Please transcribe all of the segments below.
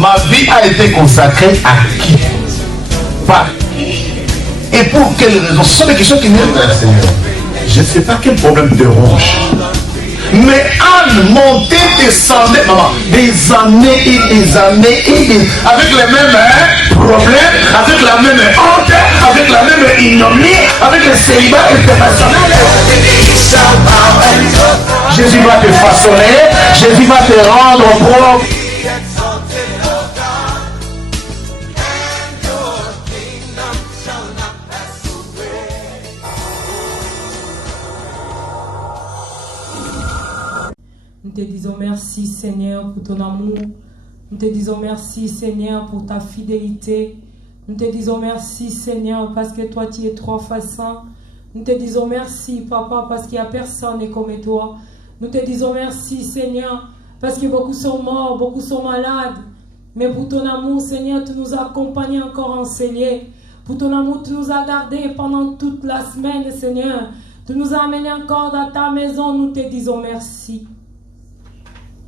Ma vie a été consacrée à qui? Par qui? Et pour quelle raison? Ce sont des questions qui viennent vers le Seigneur. Je ne sais pas quel problème te ronge. Mais Anne montait, descendait, maman, des années et des années et des... avec les mêmes problèmes, avec la même honte, avec la même ignominie, avec le célibat international. Jésus va te façonner, Jésus va te rendre propre. Nous te disons merci Seigneur pour ton amour. Nous te disons merci Seigneur pour ta fidélité. Nous te disons merci Seigneur parce que toi tu es trois fois saint. Nous te disons merci Papa parce qu'il n'y a personne comme toi. Nous te disons merci Seigneur parce que beaucoup sont morts, beaucoup sont malades. Mais pour ton amour Seigneur, tu nous as accompagnés encore enseigné. Pour ton amour, tu nous as gardés pendant toute la semaine Seigneur. Tu nous as amenés encore dans ta maison. Nous te disons merci.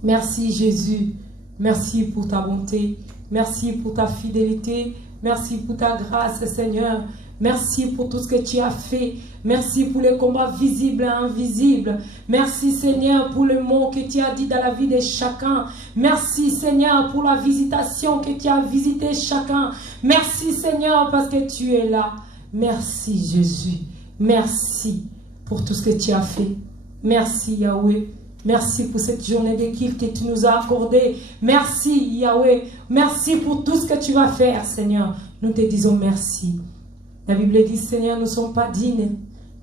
Merci Jésus, merci pour ta bonté, merci pour ta fidélité, merci pour ta grâce Seigneur, merci pour tout ce que tu as fait, merci pour les combats visibles et invisibles, merci Seigneur pour le mot que tu as dit dans la vie de chacun, merci Seigneur pour la visitation que tu as visité chacun, merci Seigneur parce que tu es là, merci Jésus, merci pour tout ce que tu as fait, merci Yahweh. Merci pour cette journée d'équipe que tu nous as accordée. Merci Yahweh. Merci pour tout ce que tu vas faire, Seigneur. Nous te disons merci. La Bible dit, Seigneur, nous ne sommes pas dignes.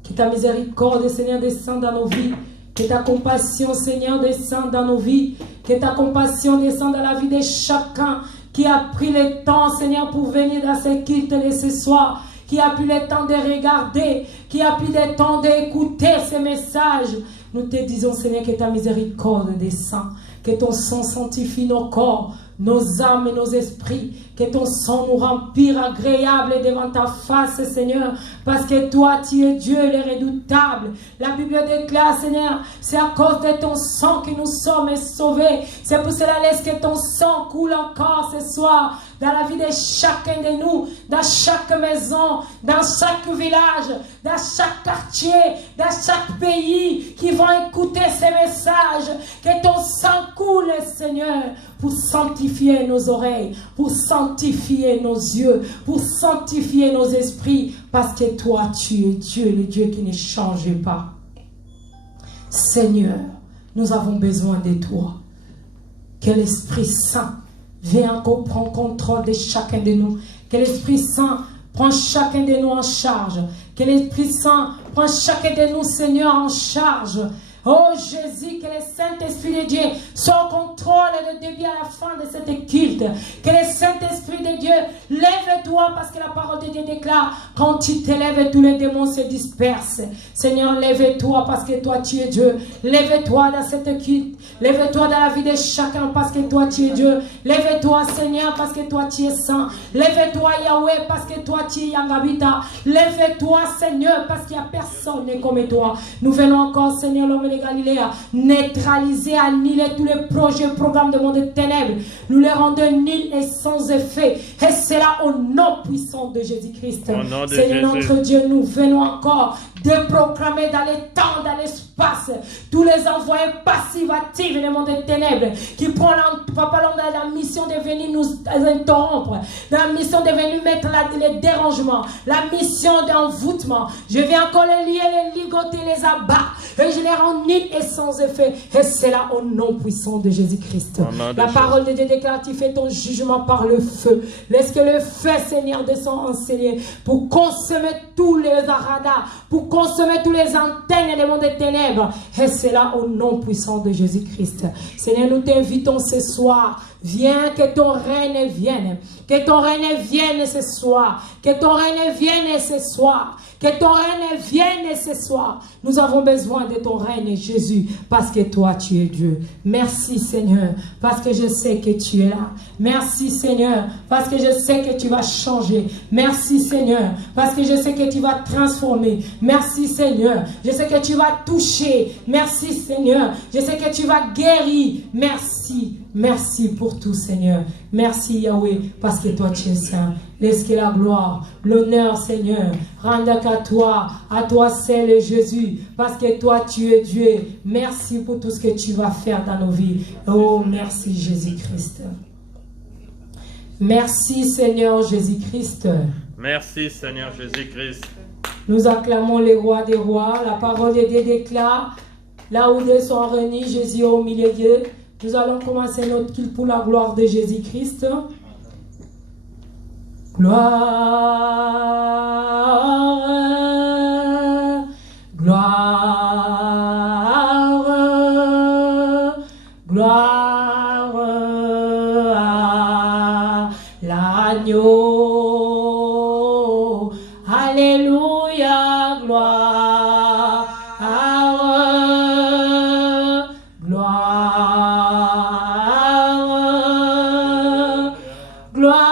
Que ta miséricorde, Seigneur, descende dans nos vies. Que ta compassion, Seigneur, descende dans nos vies. Que ta compassion descende dans la vie de chacun qui a pris le temps, Seigneur, pour venir dans ce culte de ce soir. Qui a pris le temps de regarder. Qui a pris le temps d'écouter ces messages. Nous te disons, Seigneur, que ta miséricorde descend, que ton sang sanctifie nos corps, nos âmes et nos esprits, que ton sang nous remplit agréable devant ta face, Seigneur, parce que toi, tu es Dieu, le redoutable. La Bible déclare, Seigneur, c'est à cause de ton sang que nous sommes sauvés. C'est pour cela, laisse que ton sang coule encore ce soir dans la vie de chacun de nous, dans chaque maison, dans chaque village, dans chaque quartier, dans chaque pays qui vont écouter ces messages. Que ton sang coule, Seigneur, pour sanctifier nos oreilles, pour sanctifier nos yeux, pour sanctifier nos esprits, parce que toi, tu es Dieu, le Dieu qui ne change pas. Seigneur, nous avons besoin de toi. Que l'Esprit Saint vienne encore prendre contrôle de chacun de nous. Que l'Esprit Saint prenne chacun de nous en charge. Que l'Esprit Saint prenne chacun de nous, Seigneur, en charge. Oh Jésus, que le Saint-Esprit de Dieu soit au contrôle de début à la fin de cette culte. Que le Saint-Esprit de Dieu lève-toi, parce que la parole de Dieu déclare, quand tu te lèves, tous les démons se dispersent. Seigneur, lève-toi parce que toi tu es Dieu. Lève-toi dans cette culte. Lève-toi dans la vie de chacun parce que toi tu es Dieu. Lève-toi Seigneur parce que toi tu es saint. Lève-toi Yahweh parce que toi tu es Yangabita. Lève-toi Seigneur parce qu'il n'y a personne comme toi. Nous venons encore Seigneur, l'homme de Galilée, neutraliser, annuler tous les projets, programmes de monde de ténèbres. Nous les rendons nuls et sans effet. Et c'est là au nom puissant de Jésus-Christ. Seigneur notre Dieu, nous venons encore de proclamer dans les temps, dans l'espace, tous les envoyés passifs, actifs des mondes de ténèbres qui prennent la mission de venir nous interrompre, la mission de venir mettre les dérangements, la mission d'envoûtement. Je viens encore les lier, les ligoter, les abattre et je les rends nuls et sans effet. Et c'est là au nom puissant de Jésus-Christ. La parole de Dieu déclare, tu fais ton jugement par le feu. Laisse que le feu, Seigneur, descende enseigné pour consommer tous les aradas, pour consommer tous les antennes des mondes des ténèbres. Et c'est là au nom puissant de Jésus-Christ. Seigneur, nous t'invitons ce soir. Viens, que ton règne vienne. Que ton règne vienne ce soir. Que ton règne vienne ce soir. Que ton règne vienne ce soir. Nous avons besoin de ton règne, Jésus, parce que toi, tu es Dieu. Merci, Seigneur, parce que je sais que tu es là. Merci, Seigneur, parce que je sais que tu vas changer. Merci, Seigneur, parce que je sais que tu vas transformer. Merci. Merci Seigneur. Je sais que tu vas toucher. Merci Seigneur. Je sais que tu vas guérir. Merci. Merci pour tout Seigneur. Merci Yahweh parce que toi tu es saint. Laisse que la gloire, l'honneur Seigneur, rende qu'à toi seul Jésus, parce que toi tu es Dieu. Merci pour tout ce que tu vas faire dans nos vies. Oh merci Jésus-Christ. Merci Seigneur Jésus-Christ. Merci Seigneur Jésus-Christ. Nous acclamons les rois des rois. La parole de Dieu déclare, là où ils sont réunis, Jésus est au milieu d'eux. Nous allons commencer notre culte pour la gloire de Jésus-Christ. Gloire, gloire, gloire à l'agneau. Alléluia, gloire, gloire, gloire.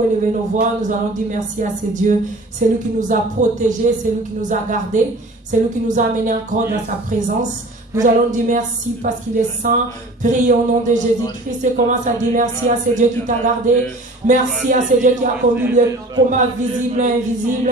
Élever nos voix, nous allons dire merci à ce Dieu. C'est lui qui nous a protégés, c'est lui qui nous a gardés, c'est lui qui nous a amenés encore dans sa présence. Nous allons dire merci parce qu'il est saint. Prie au nom de Jésus-Christ et commence à dire merci à ce Dieu qui t'a gardé. Merci à ce Dieu qui a commis le combat visible et invisible.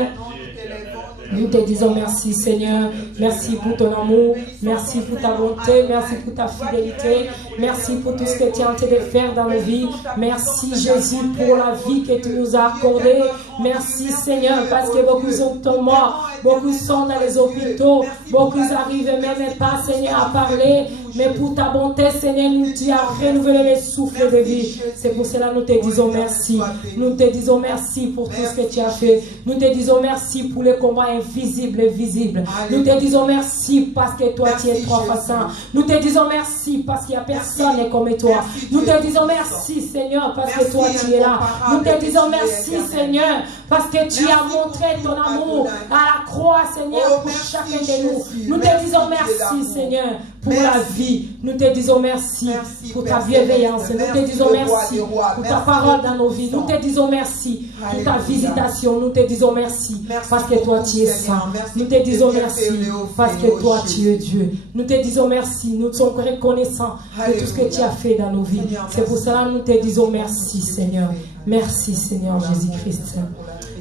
Nous te disons merci Seigneur, merci pour ton amour, merci pour ta bonté, merci pour ta fidélité, merci pour tout ce que tu es en train de faire dans nos vies. Merci Jésus pour la vie que tu nous as accordée. Merci Seigneur parce que beaucoup sont morts, beaucoup sont dans les hôpitaux, beaucoup arrivent même pas Seigneur à parler, mais pour ta bonté Seigneur, tu as renouvelé le souffle de vie. C'est pour cela que nous te disons merci. Nous te disons merci pour tout ce que tu as fait. Nous te disons merci pour les combats invisibles et visibles. Nous te disons merci parce que toi tu es trois fois saint. Nous te disons merci parce qu'il n'y a personne comme toi. Nous te disons merci Seigneur parce que toi tu es là. Nous te disons merci Seigneur parce que tu as montré ton amour à la croix Seigneur pour chacun de nous. Nous te disons merci Seigneur pour la vie. Nous te disons merci pour ta bienveillance. Nous te disons merci pour ta parole dans nos vies. Nous te disons merci pour ta visitation. Nous te disons merci parce que toi tu es saint. Nous te disons merci parce que toi tu es Dieu. Nous te disons merci. Nous sommes reconnaissants de tout ce que tu as fait dans nos vies. C'est pour cela que nous te disons merci Seigneur. Merci Seigneur Jésus-Christ.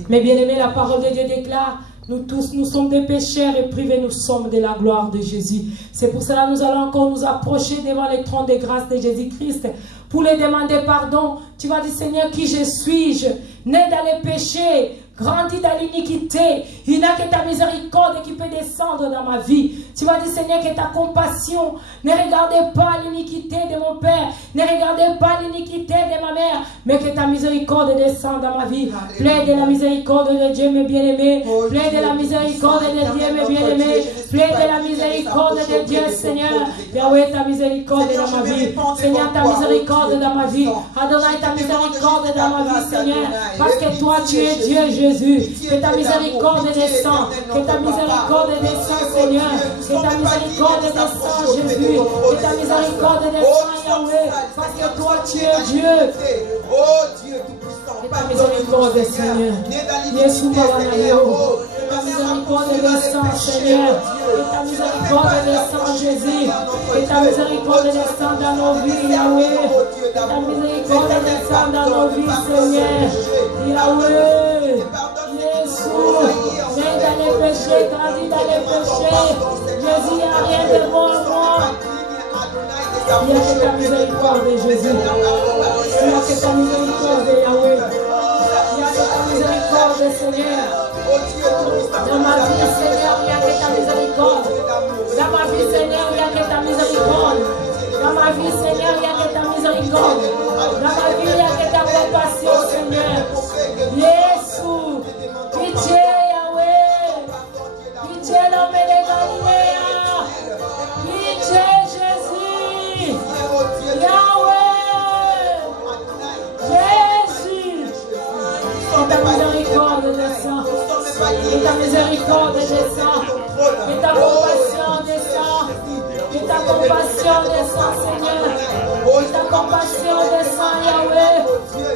Mais bien aimé, la parole de Dieu déclare: nous tous, nous sommes des pécheurs et privés, nous sommes de la gloire de Jésus. C'est pour cela que nous allons encore nous approcher devant les trônes de grâce de Jésus-Christ pour lui demander pardon. Tu vas dire: Seigneur, qui je suis-je? Né dans les péchés, grandi dans l'iniquité. Il n'y a que ta miséricorde qui peut descendre dans ma vie. Tu vas dire: Seigneur, que ta compassion ne regardez pas l'iniquité de mon père, ne regardez pas l'iniquité de ma mère, mais que ta miséricorde descende dans ma vie. Plaide de la miséricorde de Dieu, mes bien-aimés. Plaide de la miséricorde de Dieu, mes bien-aimés. Plaide de la miséricorde de Dieu, Seigneur. Yahweh, ta miséricorde dans ma vie. Seigneur, ta miséricorde dans ma vie. Adonai, ta miséricorde dans ma vie, Seigneur. Parce que toi, tu es Dieu, Jésus. Que ta miséricorde descend. Que ta miséricorde descend, Seigneur. Que ta miséricorde descend, Jésus. Que ta miséricorde descend, Yahweh. Parce que toi, tu es Dieu. Que ta miséricorde, Seigneur. Yesu Mawanayao. Que ta miséricorde descend, Seigneur. Que ta miséricorde descend, Jésus. Que ta miséricorde descend dans nos vies, Yahweh. Que ta miséricorde descend dans nos vies, Seigneur. Yahweh. Jésus. Viens dans les péchés, grandis dans les péchés. Jésus, il n'y a rien de bon en moi. Il n'y a que ta miséricorde, Jésus. Il n'y a que ta miséricorde, Yahweh. Il n'y a que ta miséricorde, Seigneur. Dans ma vie, Seigneur, il n'y a que ta miséricorde. Dans ma vie, Seigneur, il n'y a que ta miséricorde. Dans ma vie, Seigneur, il n'y a que ta miséricorde. Dans ma vie, il n'y a que ta compassion, Seigneur. Jésus, pitié, Yahweh. Pitié, l'homme de Galilée. Pitié, Jésus. Yahweh. Jésus. Et ta miséricorde descend. Et ta miséricorde descend. Et ta compassion descend. Et ta compassion descend, Seigneur. Et ta compassion descend, Yahweh.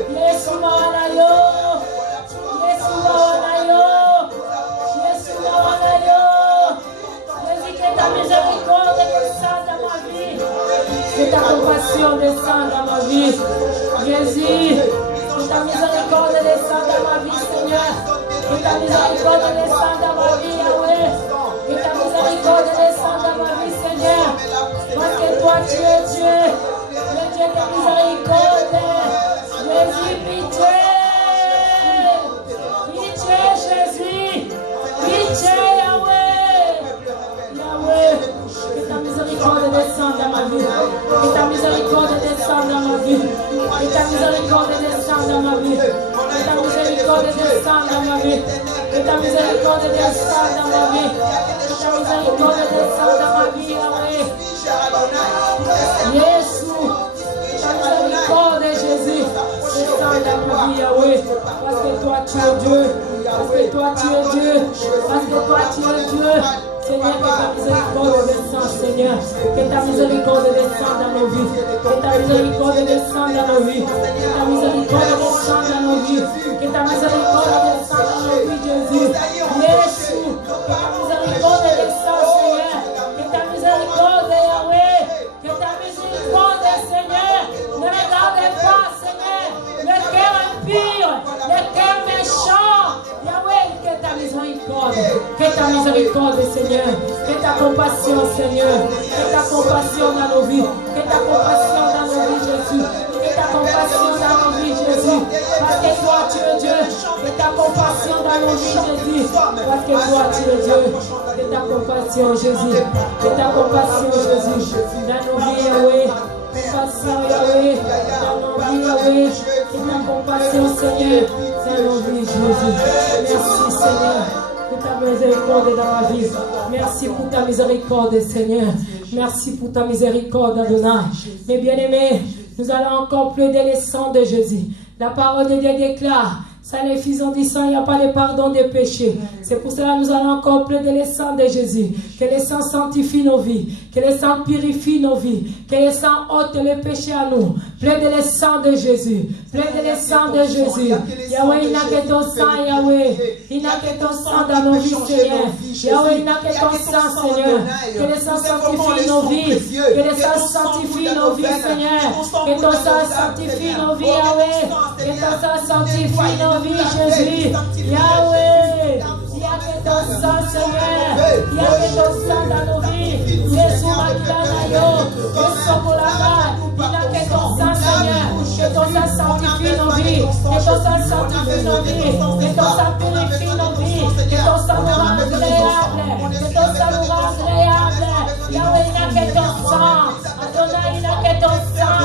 Yesu Mawanayo. Yesu Mawanayo. Yesu Mawanayo. Jésus, que ta miséricorde descend dans ma vie. Que ta compassion descend dans ma vie. Jésus, que ta miséricorde descend dans ma vie, Seigneur. Que ta miséricorde descend dans ma vie, Yahweh. Que ta miséricorde descend dans ma vie, Seigneur. Parce que toi, tu es Dieu. Le Dieu de miséricorde. Jésus, pitié. Pitié, Jésus. Pitié, Yahweh. Yahweh, que ta miséricorde descende dans ma vie. Que ta miséricorde descende dans ma vie. Que ta miséricorde descende dans ma vie. Que ta miséricorde descende dans ma vie. Que ta miséricorde descende dans ma vie. Que ta miséricorde descende dans ma vie, Yahweh. Jésus, ta miséricorde, Jésus, descend dans ma vie, Yahweh. Parce que toi tu es Dieu. Parce que toi tu es Dieu. Parce que toi tu es Dieu. Seigneur, que ta miséricorde descend, Seigneur. Que ta miséricorde descend dans nos vies. Que ta miséricorde descend dans nos vies. Que ta miséricorde descend dans nos vies. Que ta miséricorde descend dans nos vies, Jésus. Jésus, que ta miséricorde descend, Seigneur. Que ta miséricorde, Yahweh. Que ta miséricorde, Seigneur. Ne regardez pas, Seigneur, le cœur impur, le cœur méchant. Yahweh, que ta miséricorde. Que ta miséricorde, Seigneur. Que ta compassion, Seigneur. Que ta compassion dans nos vies. Que ta compassion dans nos vies, Jésus. Que ta compassion dans nos vies, Jésus. Parce que toi, tu es Dieu. Que ta compassion dans nos vies, Jésus. Parce que toi, tu es Dieu. Que ta compassion, Jésus. Que ta compassion, Jésus. Dans nos vies, Yahweh. Compassion, Yahweh. Dans nos vies, Yahweh. Que ta compassion, Seigneur. Dans nos vies, Jésus. Merci, Seigneur. Pour ta miséricorde dans ma vie. Merci pour ta miséricorde, Seigneur. Merci pour ta miséricorde, Adonai. Mes bien-aimés, nous allons encore plaider le sang de Jésus. La parole de Dieu déclare, ça les fils en disant, il n'y a pas de pardon des péchés. C'est pour cela que nous allons encore plaider le sang de Jésus. Que le sang sanctifie nos vies. Que le sang purifie nos vies. Que le sang ôte les péchés à nous. Plaide le sang de Jésus. Plaide le sang de Jésus. Yahweh, il n'a que ton sang, Yahweh. Il n'a que ton sang dans nos vies, Seigneur. Yahweh, il n'a que ton sang, Seigneur. Que le sang sanctifie nos vies. Que le sang sanctifie nos vies, Seigneur. Que ton sang sanctifie nos vies, Yahweh. Que ton sang sanctifie nos vies, Jésus. Yahweh. Il n'y a que ton sang, Seigneur. Il n'y a que ton sang dans nos vies. Jésus, Makulanayo. Jésus, Moulana. Il n'y a que ton sang, Seigneur. Que ton sang sanctifie nos vies. Que ton sang sanctifie nos vies. Que ton sang purifie nos vies. Que ton sang nous rend agréable. Que ton sang nous rend agréable. Yahweh, il n'y a que ton sang. Adonai, il n'y a que ton sang.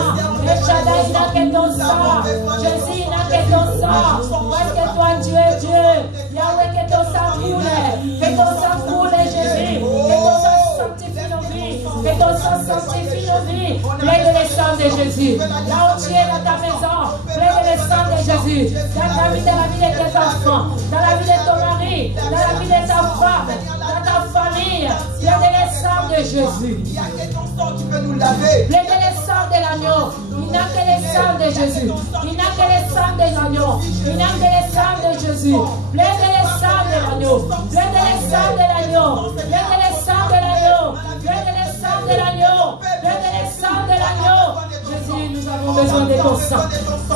El Shaddai, il n'y a que ton sang. Jésus, il n'y a que ton sang. Parce que toi, tu es Dieu. Yahweh, que ton sang coule. Que ton sang coule, Jésus. Que ton sang sanctifie nos vies. Que ton sang sanctifie nos vies. Plaide le sang de Jésus. Là où tu es dans ta maison, plaide le sang de Jésus. Dans ta vie, dans la vie de tes enfants, dans la vie de ton mari, dans la vie de ta femme, dans ta famille, plaide le sang de Jésus. Il y a que ton sang qui peut nous laver. Plaide le sang de l'agneau. Il n'a que le sang de Jésus. Il n'a que le sang de l'agneau. Il n'a que le sang de Jésus. Plaide le sang de l'agneau. Plaide le sang de l'agneau. Plaide le sang de l'agneau. Plaide le sang de l'agneau. Plaide le sang de l'agneau. Jésus, nous avons besoin de ton sang.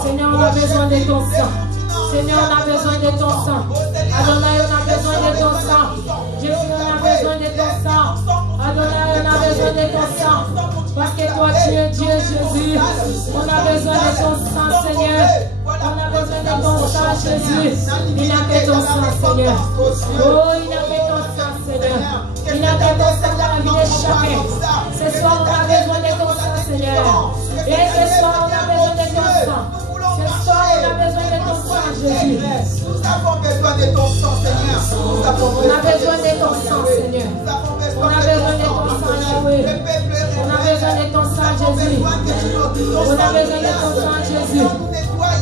Seigneur, on a besoin de ton sang. Seigneur, on a besoin de ton sang. Adonai, on a besoin de ton sang. Jésus, on a besoin de ton sang. Adonai, on a besoin de ton sang. Parce que toi, tu es Dieu, Jésus. On a besoin de ton sang, Seigneur. On a besoin de ton sang, Jésus. Il n'a que ton sang, Seigneur. Oh, il n'a que ton sang, Seigneur. Il n'a que ton sang dans la vie de chacun. Ce soir, on a besoin de ton sang, Seigneur. Et ce soir, on a besoin de ton sang. Ce soir, on a besoin de ton sang, Jésus. Nous avons besoin de ton sang, Seigneur. On a besoin de ton sang, Seigneur. On a besoin de ton sang, Yahweh. On a besoin de ton sang, Jésus. On a besoin de ton sang, Jésus.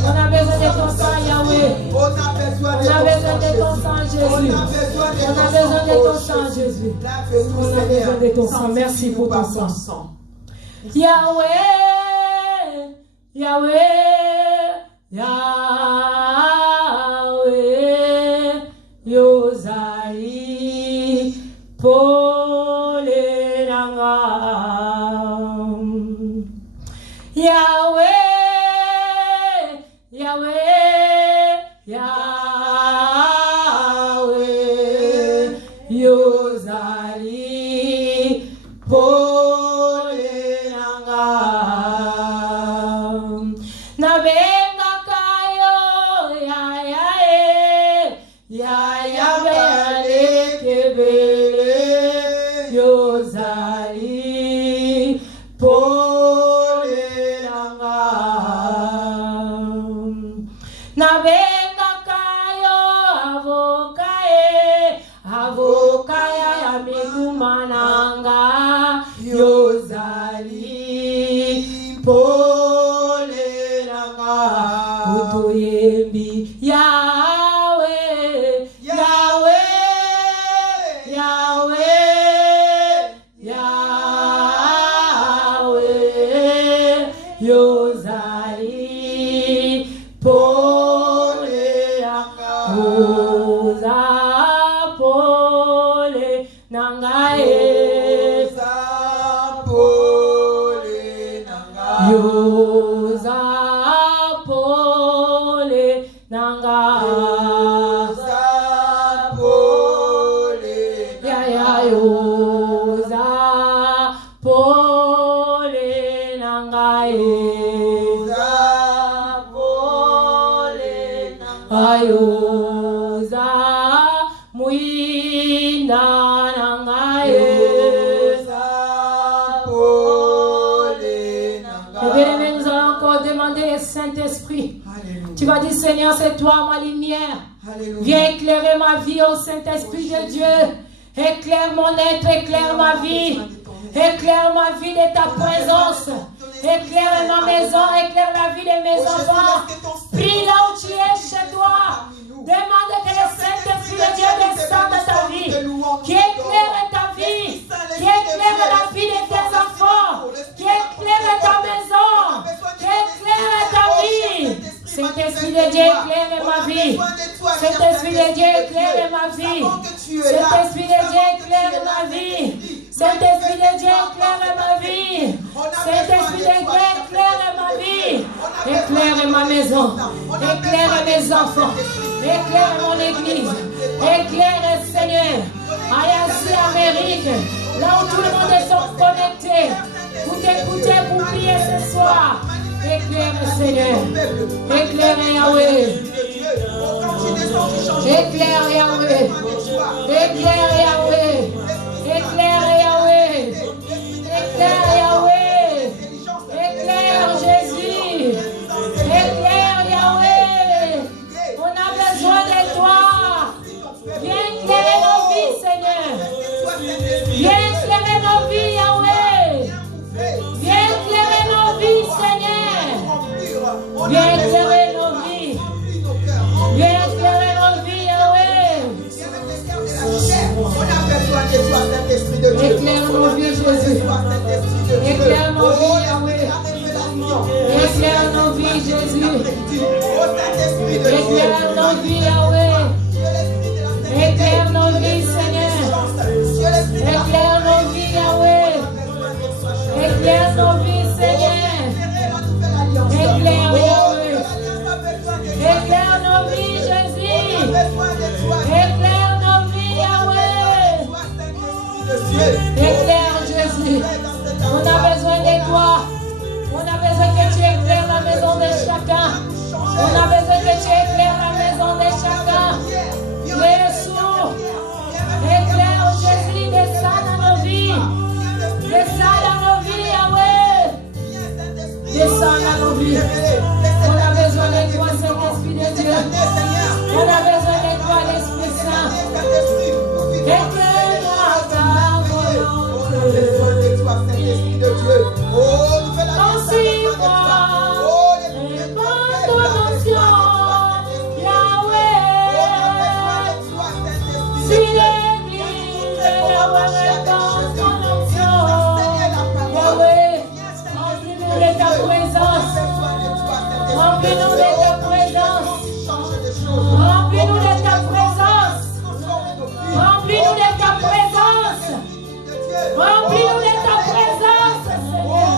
On a besoin de ton sang, Yahweh. On a besoin de ton sang, Jésus. On a besoin de ton sang, Jésus. On a besoin de ton sang. Merci pour ton sang. Yahweh, Yahweh, Yahweh, Yozali, Poleranga. Yahweh, Yahweh, Yahweh, Yozali, Poleranga. Nabenga kayo, ya bele kebele, Yozali, Poleranga. Nabenga kayo, avokaya ya migumananga, Yozali, Poleranga. Utoyembi, Yahweh, Yahweh, Yahweh, Yahweh, Yozali, Poleranga. Oza Poleranga, Yoza Poleranga, ya Yoza Poleranga, Ayoza Muina Nanga, bien-aimés, nous allons encore demander, Saint-Esprit. Tu vas dire, Seigneur, c'est toi ma lumière. Viens éclairer ma vie, au Saint-Esprit de Dieu. Éclaire mon être, éclaire ma vie. Éclaire ma vie de ta présence. Éclaire ma maison, éclaire la vie de mes enfants. Prie là où tu es chez toi. Demande que le Saint-Esprit de Dieu descende dans ta vie. Qui éclaire ta vie. Qui éclaire la vie de tes enfants. Qui éclaire ta maison. Qui éclaire ta vie. Saint-Esprit de Dieu, éclaire ma vie. Saint-Esprit de Dieu, éclaire ma vie. Saint-Esprit de Dieu, éclaire ma vie. Saint-Esprit de Dieu, éclaire ma vie. Saint-Esprit de Dieu, éclaire ma vie. Éclaire ma maison. Éclaire mes enfants. Éclaire mon église. Éclaire, Seigneur. Haïti, Amérique. Là où tout le monde est connecté. Pour t'écouter, pour prier ce soir. Éclaire, Seigneur. Éclaire, Yahweh. Éclaire, Yahweh. Éclaire, Yahweh. Éclaire, Yahweh. Éclaire, Yahweh. Éclaire, Jésus. Éclaire, Yahweh. On a besoin de toi. Viens éclairer nos vies, Seigneur. Viens éclairer nos vies, Yahweh. Viens éclairer nos vies, Seigneur. Viens éclairer nos vies. Viens éclairer nos vies, Yahweh. Éclaire nos vies, Jésus. Éclaire nos vies, Yahweh. Éclaire nos vies, Jésus. Éclaire nos vies, Yahweh. Éclaire nos vies, Seigneur. Éclaire nos vies, Yahweh. Éclaire nos vies, Seigneur. Éclaire, Yahweh. Éclaire nos vies, Jésus. Éclaire nos vies, Yahweh. Éclaire, Jésus. On a besoin de dans nos vies. On a besoin de toi, Saint-Esprit de Dieu. On a besoin de toi, l'Esprit Saint. Et que ta volonté. Saint-Esprit de Dieu. Oh, nous faisons la Remplis-nous de ta présence. Remplis-nous de ta présence. Remplis-nous de ta présence. Remplis-nous de ta présence, Seigneur.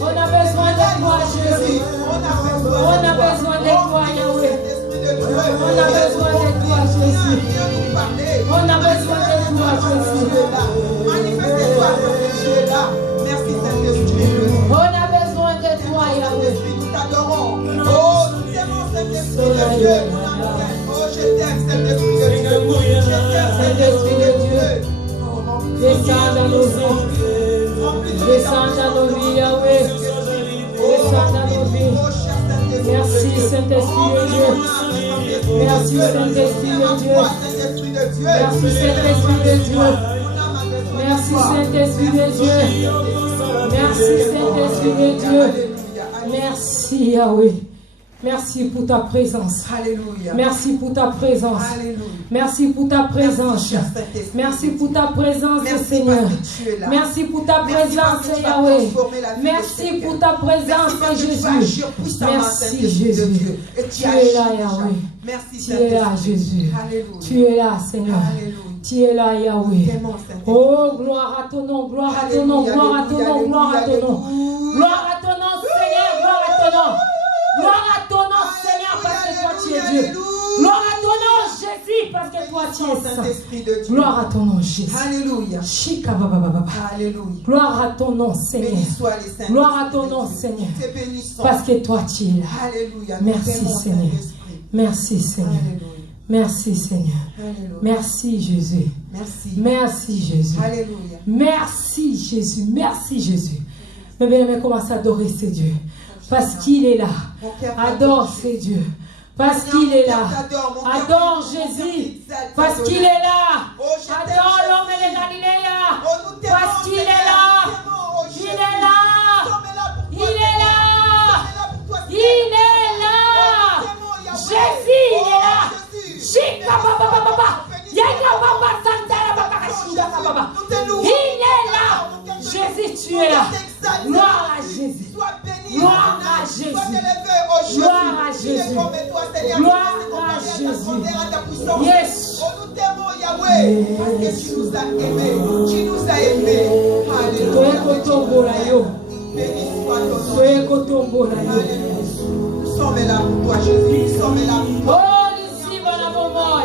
On a besoin de toi, Jésus. On a besoin de toi, Yahweh. On a besoin de toi, Jésus. On a besoin de toi, Jésus. Manifeste-toi, tu es là. Merci, Saint-Esprit. On a besoin de toi, Yahweh. Nous t'adorons. Oh, nous t'aimons, Saint-Esprit de Dieu. Oh, je t'aime, Saint-Esprit de Dieu. Je t'aime, Saint-Esprit de Dieu. Descends dans nos vies. Descends dans nos vies, Yahweh. Descends dans nos vies. Merci, Saint-Esprit de Dieu. Merci, Saint-Esprit de Dieu. Merci, Saint-Esprit de Dieu. Merci, Saint-Esprit de Dieu. Merci, Saint-Esprit de Dieu. Merci, Yahweh. Merci pour ta présence. Alléluia. Merci pour ta présence. Alléluia. Merci pour ta présence. Merci pour ta présence, Seigneur. Merci pour ta présence, Yahweh. Merci pour ta présence, Jésus. Merci, Jésus. Tu es là, Yahweh. Tu es là, Jésus. Tu es là, Seigneur. Tu es là, Yahweh. Oh, gloire à ton nom, gloire à ton nom, gloire à ton nom, gloire à ton nom. Gloire à ton nom, Seigneur, gloire à ton nom. Gloire à ton nom, Seigneur, parce que toi tu es Dieu. Gloire à ton nom, Jésus, parce que toi tu es saint. Gloire à ton nom, Jésus. Alléluia. Alléluia. Gloire à ton nom, Seigneur. Gloire à ton nom, Seigneur. Parce que toi tu es là. Alléluia. Merci, Seigneur. Merci, Seigneur. Merci, Seigneur. Merci, Jésus. Merci, Jésus. Alléluia. Merci, Jésus. Merci, Jésus. Mais bien, mais commence à adorer ce Dieu. Parce qu'il est là. Adore ces dieux. Parce qu'il est là. Adore Jésus. Parce qu'il est là. Adore l'homme de Galilée. Parce qu'il est là. Il est là. Il est là. Il est là. Jésus, il est là. Il est là. Jésus, tu es là. Gloire à Jésus. Gloire à Jésus. Gloire à Jésus. Gloire à Jésus. Yes. Nous t'aimons, Yahweh, parce que tu nous as aimés. Tu nous as aimés. Alléluia. Béni soit ton nom. Nous sommes là pour toi, Jésus. Nous sommes là pour toi. Oh, ici, mon amour.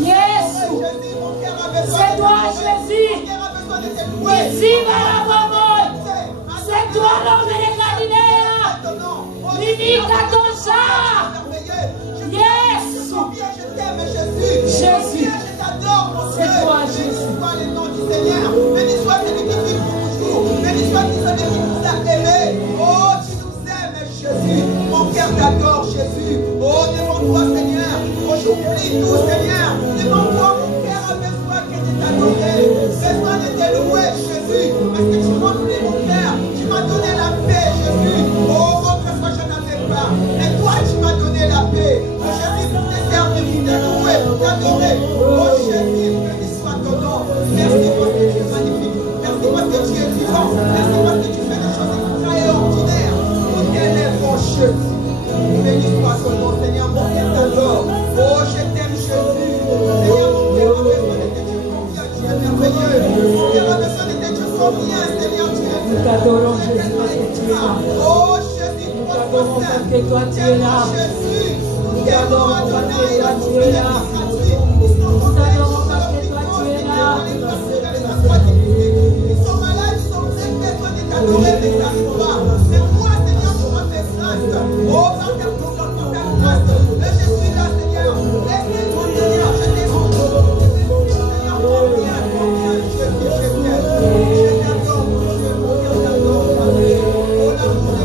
Yes. C'est toi, Jésus. Ici, mon amour. C'est toi, l'homme de Galilée. L'unique à ton chat. Yes. Jésus. C'est toi, Jésus. Béni soit celui qui vit pour toujours. Béni soit celui qui nous a aimés. Oh, tu nous aimes, Jésus. Mon cœur t'adore, Jésus. Oh, devant toi, Seigneur. Oh, j'oublie tout, Seigneur. Devant toi, mon cœur a besoin que de t'adorer. Besoin de te louer, Jésus. Parce que tu remplis mon cœur. Tu m'as donné la paix, Jésus. Oh, autrefois, je n'avais pas. Mais toi, tu m'as donné la paix. Oh, Jésus, pour te servir, pour te louer, pour t'adorer. Oh, Jésus, béni soit ton nom. Merci parce que tu es magnifique. Merci parce que tu es vivant. Merci parce que tu fais des choses extraordinaires. Nous t'aimons, Jésus. Béni soit ton nom, Seigneur. Mon cœur t'adore. Oh, je t'aime, Jésus. Seigneur, mon cœur a besoin de te dire combien tu es merveilleux. Mon cœur a besoin de te dire combien, Seigneur, tu es. Nous t'adorons, Jésus, parce que tu es là. Oh, Jésus, Nous t'adorons parce que toi tu es là. Jésus. Nous t'adorons parce que toi tu es là. Nous t'adorons parce que toi tu es là. Ils sont malades, ils ont très besoin de t'adorer, mais ça n'arrive pas. Mais moi, Seigneur, tu m'as fait grâce. Oh, par ta grâce, et je suis là, Seigneur. Laisse-moi, Seigneur, je t'aime. Seigneur, combien, je t'aime. Je t'adore, mon Dieu, mon cœur t'adore. Oh, l'amour de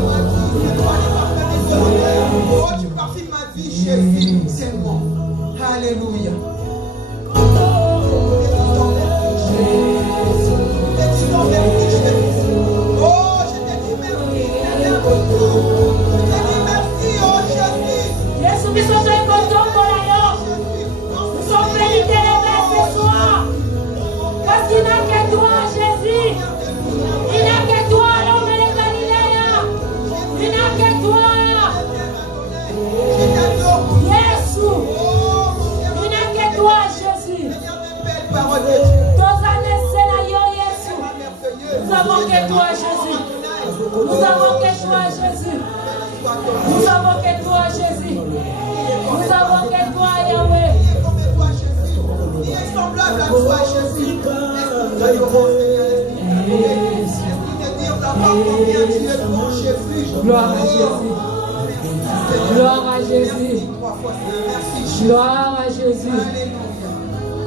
avons que toi, Jésus. Nous avons que toi, Jésus. Nous avons que toi, Jésus. Nous avons que toi, Yahweh. Qui est semblable à toi, Jésus. Gloire à Jésus. Gloire à Jésus. Gloire à Jésus.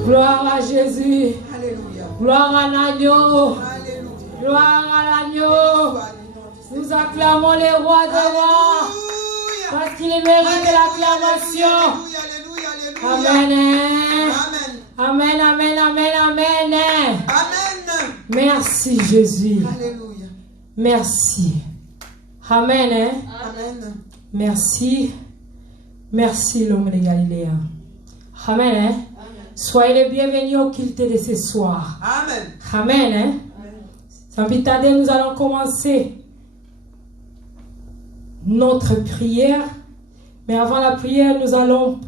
Gloire à Jésus. Gloire à l'agneau. Gloire à l'agneau. Nous acclamons les rois des rois. Parce qu'il mérite l'acclamation. Amen. Amen, amen, amen, amen. Merci Jésus. Alléluia. Merci. Amen. Amen. Merci. Merci l'homme de Galilée. Amen. Soyez les bienvenus au culte de ce soir. Amen. Amen. Sans plus tarder, nous allons commencer notre prière. Mais avant la prière, nous allons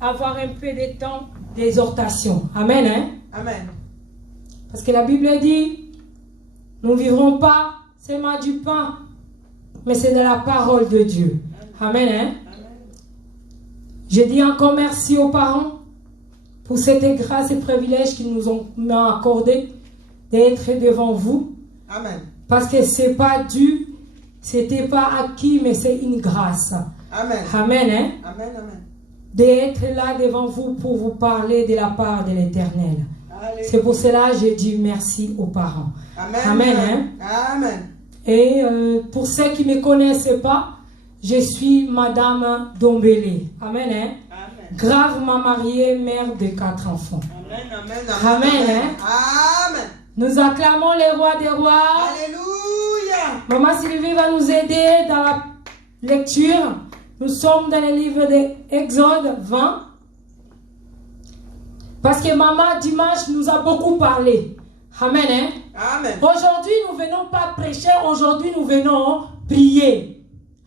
avoir un peu de temps d'exhortation. Amen. Amen. Parce que la Bible dit, nous ne vivrons pas seulement du pain, mais c'est de la parole de Dieu. Amen. Je dis encore merci aux parents pour cette grâce et privilège qu'ils nous ont accordé d'être devant vous. Amen. Parce que c'est pas dû, c'était pas acquis, mais c'est une grâce. Amen. Amen. Amen. Amen. D'être là devant vous pour vous parler de la part de l'Éternel. C'est pour cela que je dis merci aux parents. Amen. Amen. Amen. Et pour ceux qui ne me connaissent pas, je suis Madame Dombele. Amen. Amen. Gravement mariée, mère de 4 enfants. Amen. Amen. Amen. Amen. Nous acclamons les rois des rois. Alléluia. Maman Sylvie va nous aider dans la lecture. Nous sommes dans le livre d'Exode 20. Parce que maman, dimanche, nous a beaucoup parlé. Amen. Amen. Aujourd'hui, nous ne venons pas prêcher. Aujourd'hui, nous venons prier.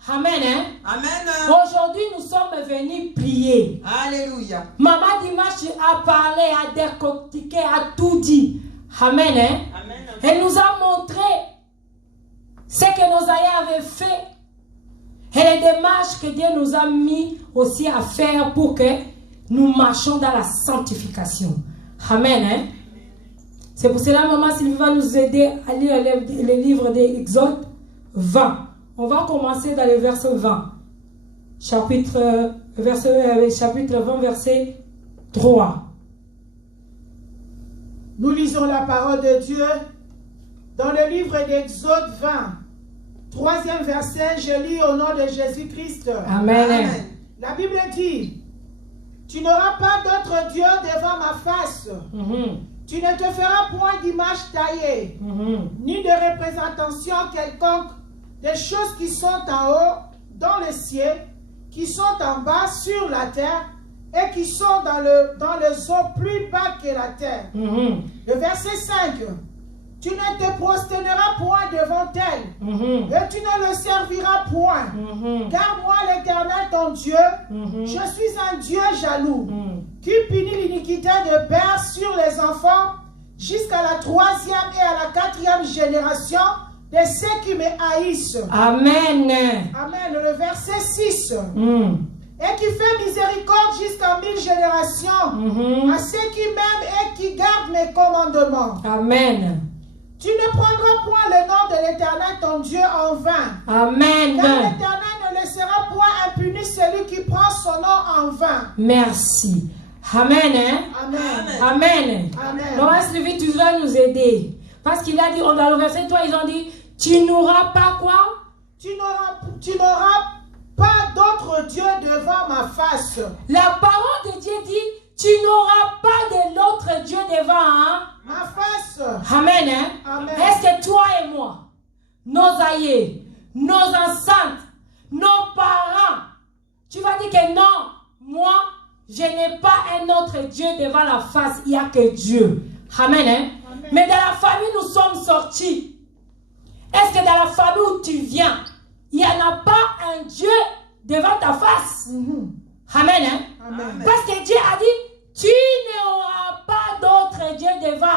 Amen. Amen. Aujourd'hui, nous sommes venus prier. Alléluia. Maman, dimanche, a parlé, a décortiqué, a tout dit. Amen. Amen. Elle nous a montré ce que nos aïeux avaient fait. Et les démarches que Dieu nous a mis aussi à faire pour que nous marchions dans la sanctification. Amen. C'est pour cela, maman Sylvie va nous aider à lire le livre d'Exode 20. On va commencer dans le verset 20. Chapitre 20, verset 3. Nous lisons la parole de Dieu dans le livre d'Exode 20. 3e verset, je lis au nom de Jésus-Christ. Amen. Amen. La Bible dit, tu n'auras pas d'autre Dieu devant ma face. Tu ne te feras point d'image taillée, ni de représentation quelconque des choses qui sont en haut, dans le ciel, qui sont en bas, sur la terre, et qui sont dans les eaux plus bas que la terre. Le verset 5. Tu ne te prosterneras point devant elle, et tu ne le serviras point. Car moi, l'Éternel, ton Dieu, je suis un Dieu jaloux, qui punit l'iniquité de père sur les enfants, jusqu'à la 3e et à la 4e génération de ceux qui me haïssent. Amen. Amen. Le verset 6. Et qui fait miséricorde jusqu'à 1000 générations à ceux qui m'aiment et qui gardent mes commandements. Amen. Tu ne prendras point le nom de l'Éternel ton Dieu en vain. Amen. Car l'Éternel ne laissera point impuni celui qui prend son nom en vain. Merci. Amen. Amen. Amen. Amen. Maman Sylvie, tu vas nous aider. Parce qu'il a dit, dans le verset 3, ils ont dit, tu n'auras pas quoi? Tu n'auras pas d'autre Dieu devant ma face. La parole de Dieu dit, tu n'auras pas de l'autre Dieu devant ma face. Amen. Amen. Est-ce que toi et moi, nos aïeux, nos enceintes, nos parents, tu vas dire que non, moi, je n'ai pas un autre Dieu devant la face, il n'y a que Dieu. Amen. Amen. Mais dans la famille, nous sommes sortis. Est-ce que dans la famille où tu viens, il n'y en a pas un Dieu devant ta face? Amen. Amen. Parce que Dieu a dit, tu n'auras pas d'autre Dieu devant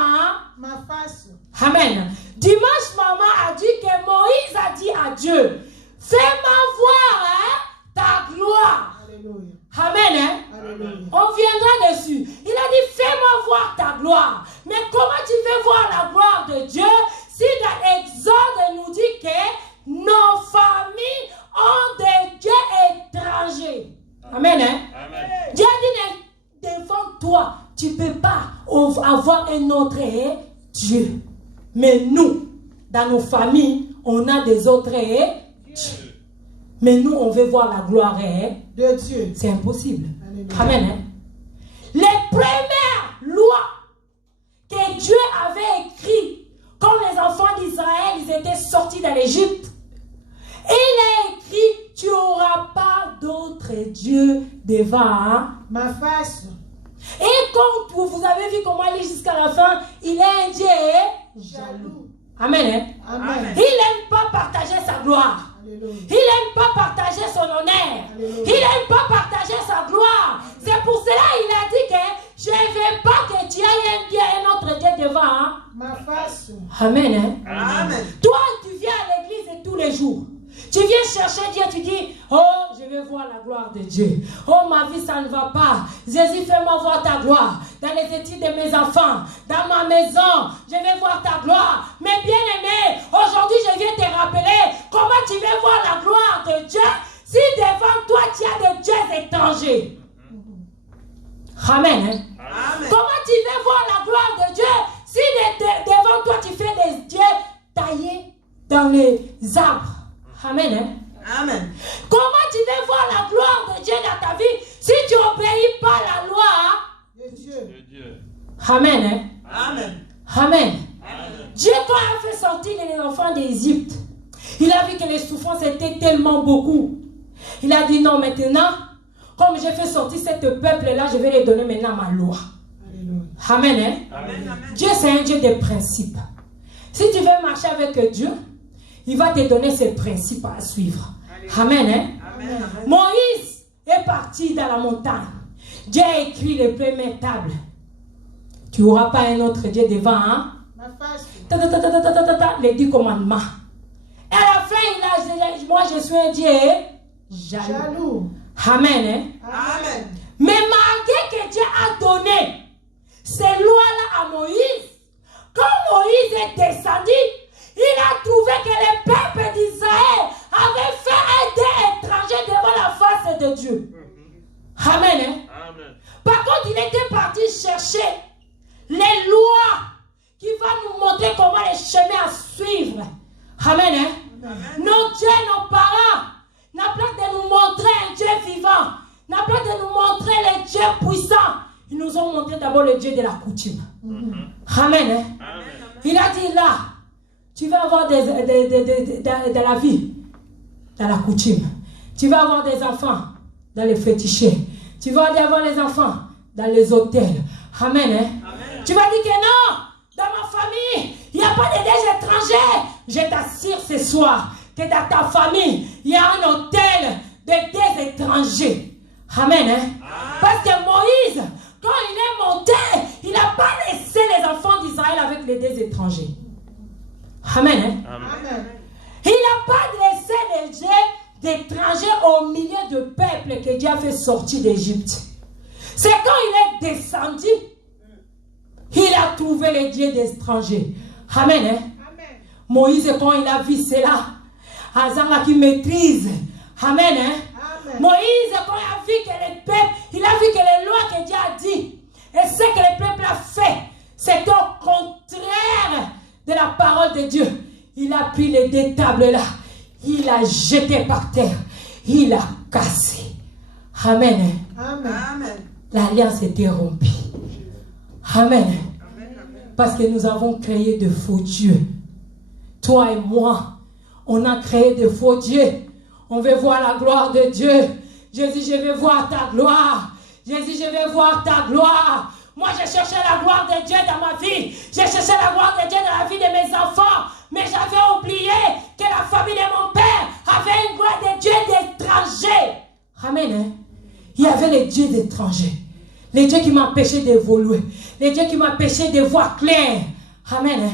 ma face. Amen. Dimanche, maman a dit que Moïse a dit à Dieu, fais-moi voir ta gloire. Alléluia. Amen. Alléluia. On viendra dessus. Il a dit, fais-moi voir ta gloire. Mais comment tu veux voir la gloire de Dieu si dans l'Exode nous dit que nos familles ont des dieux étrangers? Amen. Amen. Dieu a dit, devant toi, tu ne peux pas avoir un autre Dieu. Mais nous, dans nos familles, on a des autres dieux. Mais nous, on veut voir la gloire de Dieu. C'est impossible. Alléluia. Amen. Les premières lois que Dieu avait écrites quand les enfants d'Israël ils étaient sortis de l'Égypte, il a écrit, tu n'auras pas d'autre Dieu devant ma face. Et quand vous avez vu comment il est jusqu'à la fin, il est un Dieu Jaloux. Amen. Amen. Il n'aime pas partager sa gloire. Alléluia. Il n'aime pas partager son honneur. Alléluia. Il n'aime pas partager sa gloire. C'est pour cela qu'il a dit que je ne veux pas que tu aies un Dieu et un autre Dieu devant ma face. Amen. Amen. Toi, tu viens à l'église tous les jours. Tu viens chercher Dieu, tu dis, oh, je veux voir la gloire de Dieu. Oh, ma vie, ça ne va pas. Jésus, fais-moi voir ta gloire. Dans les études de mes enfants, dans ma maison, je vais voir ta gloire. Mais bien aimé, aujourd'hui, je viens te rappeler comment tu veux voir la gloire de Dieu si devant toi, tu as des dieux étrangers. Amen. Amen. Comment tu veux voir la gloire de Dieu si devant toi, tu fais des dieux taillés dans les arbres. Amen. Amen. Comment tu veux voir la gloire de Dieu dans ta vie si tu n'obéis pas la loi De Dieu. De Dieu. Amen. Amen. Amen. Dieu, quand il a fait sortir les enfants d'Égypte, il a vu que les souffrances étaient tellement beaucoup. Il a dit non, maintenant, comme j'ai fait sortir ce peuple-là, je vais les donner maintenant ma loi. Alléluia. Amen. Amen. Dieu, c'est un Dieu de principes. Si tu veux marcher avec Dieu, il va te donner ses principes à suivre. Amen. Amen. Moïse est parti dans la montagne. Dieu a écrit les premières tables. Tu n'auras pas un autre Dieu devant. Ma face. Les 10 commandements. Et à la fin, il a dit, moi je suis un Dieu jaloux. Jaloux. Amen. Amen. Mais malgré que Dieu a donné ces lois-là à Moïse, quand Moïse est descendu, il a trouvé que le peuple d'Israël avait fait un Dieu étranger devant la face de Dieu. Amen. Amen. Par contre, il était parti chercher les lois qui vont nous montrer comment les chemins à suivre. Amen. Nos dieux, nos parents, n'a pas de nous montrer un Dieu vivant, n'a pas de nous montrer les dieux puissants. Ils nous ont montré d'abord le Dieu de la coutume. Amen. Amen. Il a dit là, tu vas avoir de la vie dans la coutume. Tu vas avoir des enfants dans les fétichés. Tu vas avoir les enfants dans les hôtels. Amen. Amen. Tu vas dire que non, dans ma famille, il n'y a pas de dieux étrangers. Je t'assure ce soir que dans ta famille, il y a un hôtel de dieux étrangers. Amen. Parce que Moïse, quand il est monté, il n'a pas laissé les enfants d'Israël avec les dieux étrangers. Amen. Amen. Il n'a pas laissé les dieux d'étrangers au milieu de peuples que Dieu a fait sortir d'Égypte. C'est quand il est descendu, il a trouvé les dieux d'étrangers. Amen. Amen. Moïse, quand il a vu cela, Hazara qui maîtrise. Amen. Amen. Moïse, quand il a vu que les peuples, il a vu que les lois que Dieu a dit, et ce que le peuple a fait, c'est au contraire de la parole de Dieu. Il a pris les deux tables là, il a jeté par terre, il a cassé. Amen. Amen. Amen. L'alliance était rompue. Amen. Parce que nous avons créé de faux dieux. Toi et moi, on a créé de faux dieux. On veut voir la gloire de Dieu. Jésus, je veux voir ta gloire. Jésus, je veux voir ta gloire. Moi, j'ai cherché la gloire de Dieu dans ma vie. J'ai cherché la gloire de Dieu dans la vie de mes enfants. Mais j'avais oublié que la famille de mon père avait une gloire de Dieu d'étranger. Amen. Il y avait les dieux d'étrangers. Les dieux qui m'empêchaient d'évoluer. Les dieux qui m'empêchaient de voir clair. Amen.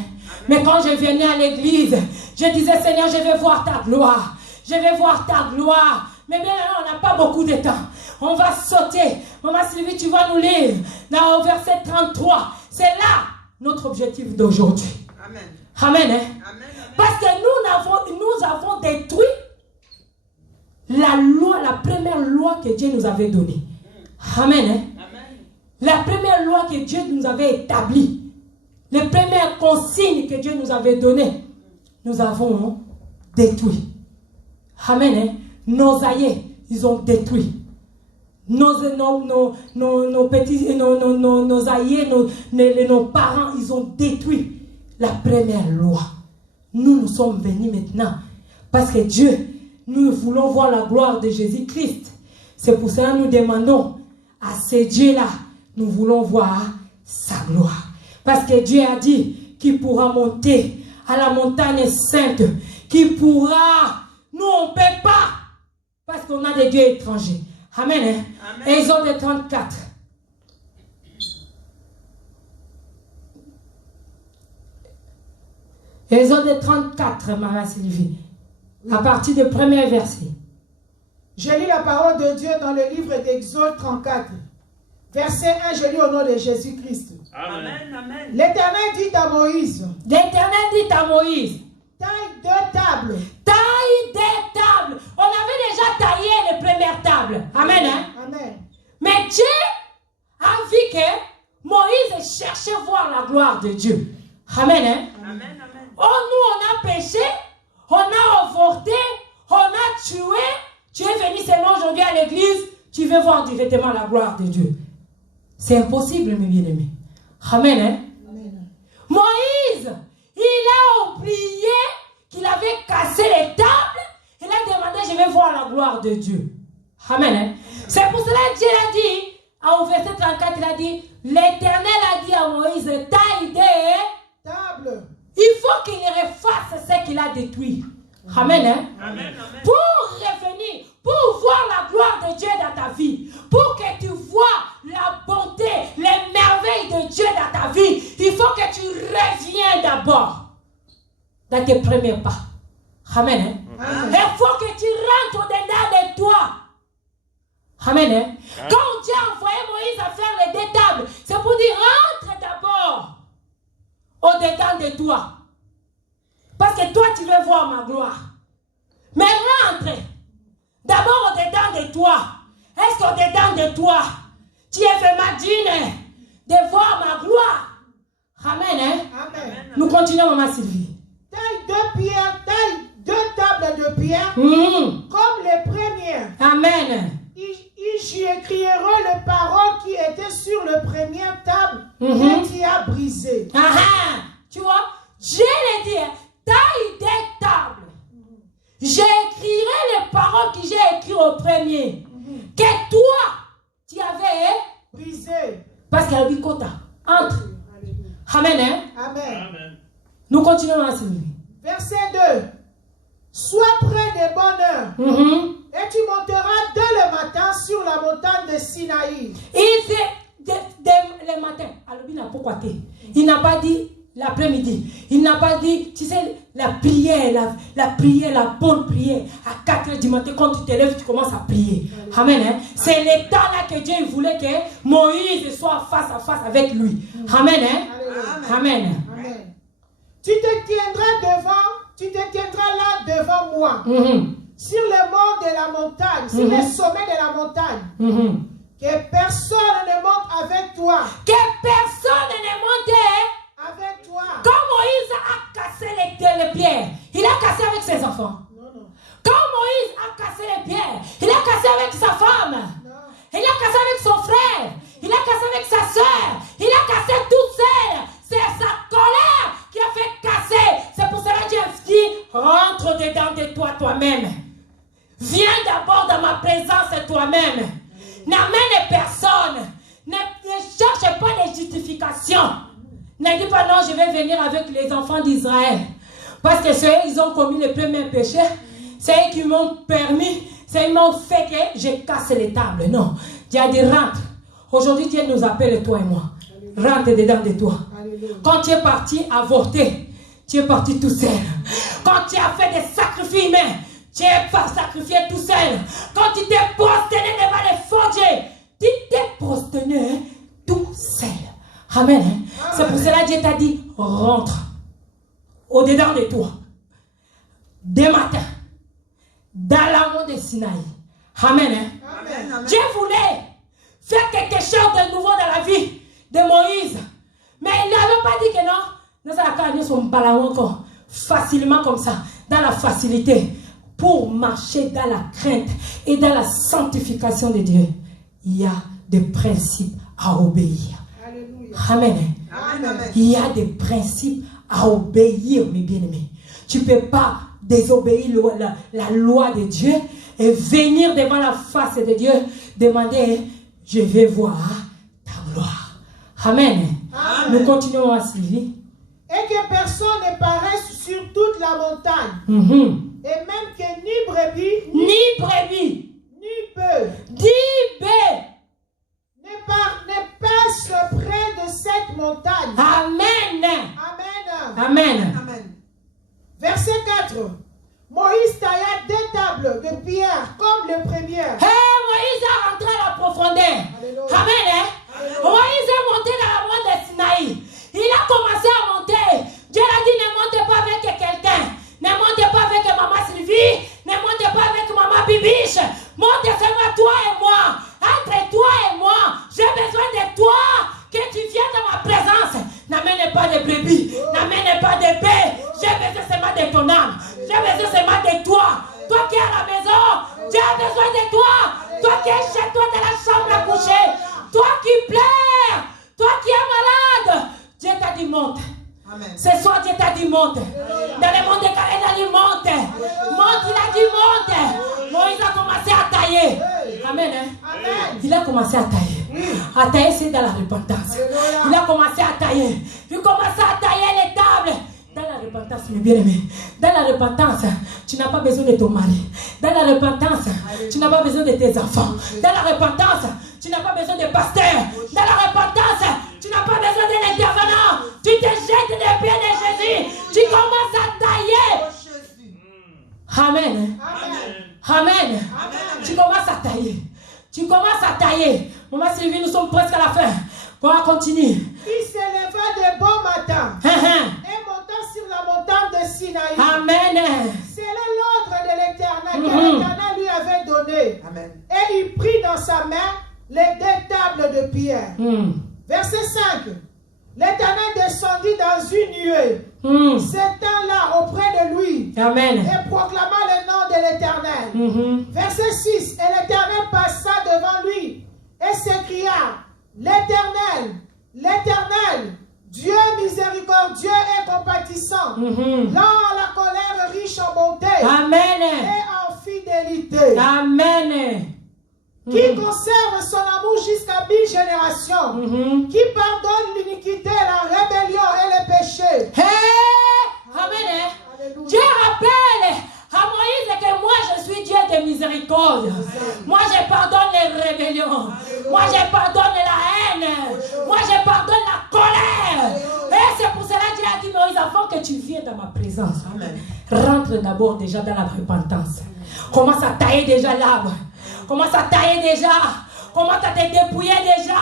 Mais quand je venais à l'église, je disais, Seigneur, je vais voir ta gloire. Je vais voir ta gloire. Mais bien, on n'a pas beaucoup de temps. On va sauter. Maman Sylvie, tu vas nous lire dans le verset 33. C'est là notre objectif d'aujourd'hui. Amen. Amen, hein? Amen. Parce que nous avons détruit la loi, la première loi que Dieu nous avait donnée. Amen, hein? Amen. La première loi que Dieu nous avait établie. Les premières consignes que Dieu nous avait données. Nous avons détruit. Amen, hein? Nos aïeux, ils ont détruit. Nos petits, nos aïeux, nos parents, ils ont détruit la première loi. Nous sommes venus maintenant parce que Dieu, nous voulons voir la gloire de Jésus-Christ. C'est pour cela que nous demandons à ce Dieu-là, nous voulons voir sa gloire. Parce que Dieu a dit qu'il pourra monter à la montagne sainte, qu'il pourra, nous on ne peut pas, parce qu'on a des dieux étrangers. Amen. Hein? Amen. Exode 34. Exode 34, Maman Sylvie. À partir du premier verset. Je lis la parole de Dieu dans le livre d'Exode 34. Verset 1, je lis au nom de Jésus-Christ. Amen. Amen. L'Éternel dit à Moïse. L'Éternel dit à Moïse. Taille 2 tables. Taille des tables. On avait déjà taillé les premières tables. Amen. Hein? Amen. Mais Dieu a vu que Moïse cherchait à voir la gloire de Dieu. Amen. Hein? Amen. Amen. Oh, nous, on a péché, on a avorté, on a tué. Tu es venu seulement aujourd'hui à l'église, tu veux voir directement la gloire de Dieu. C'est impossible, mes bien-aimés. Amen. Hein? Amen. Moïse, il a oublié qu'il avait cassé les tables. Il a demandé, je vais voir la gloire de Dieu. Amen. Hein? C'est pour cela que Dieu a dit, au verset 34, il a dit, l'Éternel a dit à Moïse, taille des tables. Il faut qu'il refasse ce qu'il a détruit. Amen. Hein? Amen. Pour revenir, pour voir la gloire de Dieu dans ta vie, pour que tu vois la bonté, les merveilles de Dieu dans ta vie, il faut que tu reviennes d'abord dans tes premiers pas. Amen. Hein? Amen. Il faut que tu rentres au-dedans de toi. Amen. Hein? Quand Dieu a envoyé Moïse à faire les deux tables, c'est pour dire rentre d'abord au-dedans de toi. Parce que toi, tu veux voir ma gloire. Mais rentre d'abord au-dedans de toi. Est-ce qu'au-dedans de toi, tu es vraiment digne de voir ma gloire? Amen. Hein? Amen. Nous continuons, Maman Sylvie. Taille 2 pierres, taille 2 tables de pierre, comme les premières. Amen. J'y écrirai les paroles qui étaient sur le première table que tu as brisé. Tu vois, Dieu l'a dit, taille des tables. J'écrirai les paroles que j'ai écrites au premier. Que toi, tu avais brisé. Parce qu'elle a dit quota. Entre. Amen. Hein? Amen. Amen. Nous continuons à suivre. Verset 2. Sois prêt de bonne heure. Et tu monteras dès le matin sur la montagne de Sinaï. Et c'est le matin. Alors, il n'a pas dit l'après-midi. Il n'a pas dit, tu sais, la prière, la bonne prière. À 4 heures du matin, quand tu te lèves, tu commences à prier. Amen. Hein? C'est le temps là que Dieu voulait que Moïse soit face à face avec lui. Amen. Hein? Amen. Amen. Tu te tiendras là devant moi. Sur le mont de la montagne, sur le sommet de la montagne. Que personne ne monte avec toi. Que personne ne monte avec toi. Quand Moïse a cassé les pierres, il a cassé avec ses enfants. Non. Quand Moïse a cassé les pierres, il a cassé avec sa femme. Non. Il a cassé avec son frère. Il a cassé avec sa soeur. Il a cassé tout seul. C'est sa colère qui a fait casser. C'est pour cela que Dieu dit, rentre dedans de toi-même. Viens d'abord dans ma présence toi-même. N'amène personne. Ne cherche pas de justification. Ne dis pas non, je vais venir avec les enfants d'Israël. Parce que c'est eux, ils ont commis le premier péché. C'est eux qui m'ont permis. C'est eux qui m'ont fait que je casse les tables. Non. Dieu a dit rentre. Aujourd'hui, Dieu nous appelle toi et moi. Rentre dedans de toi. Alléluia. Quand tu es parti avorter, tu es parti tout seul. Quand tu as fait des sacrifices humains, tu es pas sacrifié tout seul. Quand tu t'es prosterné devant les faux dieux, tu t'es prosterné tout seul. Amen. C'est pour cela que Dieu t'a dit, rentre au-dedans de toi. Dès matin, dans la montagne de Sinaï. Amen. Amen. Dieu voulait faire quelque chose de nouveau dans la vie de Moïse. Mais il n'avait pas dit que non. Nous allons son ballon encore facilement comme ça, dans la facilité, pour marcher dans la crainte et dans la sanctification de Dieu. Il y a des principes à obéir. Alléluia. Amen. Amen. Il y a des principes à obéir, mes bien-aimés. Tu ne peux pas désobéir la loi de Dieu et venir devant la face de Dieu demander, je vais voir ta gloire. Amen. Amen. Nous continuons à suivre. Et que personne ne paraisse sur toute la montagne. Et même que ni brebis, ni bœuf, ne passe près de cette montagne. Amen. Amen. Amen. Amen. Verset 4. Moïse tailla 2 tables de pierre comme le premier. Moïse a rentré à la profondeur. Alléluia. Amen. Moïse est monté dans la montagne de Sinaï. Il a commencé à monter. Dieu a dit, ne montez pas avec quelqu'un. Ne montez pas avec maman Sylvie. Ne montez pas avec maman Bibiche. Montez seulement toi et moi. Entre toi et moi. J'ai besoin de toi. Que tu viennes dans ma présence. N'amène pas de brebis. N'amène pas de bébés. J'ai besoin seulement de ton âme. J'ai besoin seulement de toi. Toi qui es à la maison. J'ai besoin de toi. Toi qui es chez toi dans la chambre à coucher. Toi qui pleures. Toi qui es malade. Dieu t'a dit monte. Amen. Ce soir Dieu t'a dit monte. Dans le monde des carrés, il a dit monte. Monte, il a dit monte. Moïse a commencé à tailler. Amen. Amen. Il a commencé à tailler. À tailler, c'est dans la repentance. Il a commencé à tailler. Il commence à tailler les tables. Dans la repentance, mes bien-aimés. Dans la repentance, tu n'as pas besoin de ton mari. Dans la repentance, tu n'as pas besoin de tes enfants. Dans la repentance, tu n'as pas besoin de pasteur. Dans la repentance, tu n'as pas besoin de l'intervenant. Tu te jettes les pieds de Jésus. Tu commences à tailler. Amen. Amen. Tu commences à tailler. Tu commences à tailler. Maman Sylvie, nous sommes presque à la fin. On va continuer. Il s'éleva de bon matin et monta sur la montagne de Sinaï. Amen. C'est l'ordre de l'Éternel que l'Éternel lui avait donné. Amen. Et il prit dans sa main les 2 tables de pierre. Verset 5. L'Éternel descendit dans une nuée, s'étend là auprès de lui. Amen. Et proclama le nom de l'Éternel. Verset 6. Et l'Éternel passa devant lui et s'écria, l'Éternel, l'Éternel, Dieu miséricordieux et compatissant, lent à la colère, riche en bonté. Amen. Et en fidélité. Amen. Qui conserve son amour jusqu'à 1000 générations, qui pardonne l'iniquité, la rébellion et les péchés. Amen. Alléluia. Dieu rappelle à Moïse que moi je suis Dieu de miséricorde. Moi je pardonne les rébellions. Alléluia. Moi je pardonne la haine. Alléluia. Moi je pardonne la colère. Alléluia. Et c'est pour cela que Dieu a dit Moïse, avant que tu viennes dans ma présence, amen, rentre d'abord déjà dans la repentance. Commence à tailler déjà l'arbre. Commence à tailler déjà. Commence à te dépouiller déjà.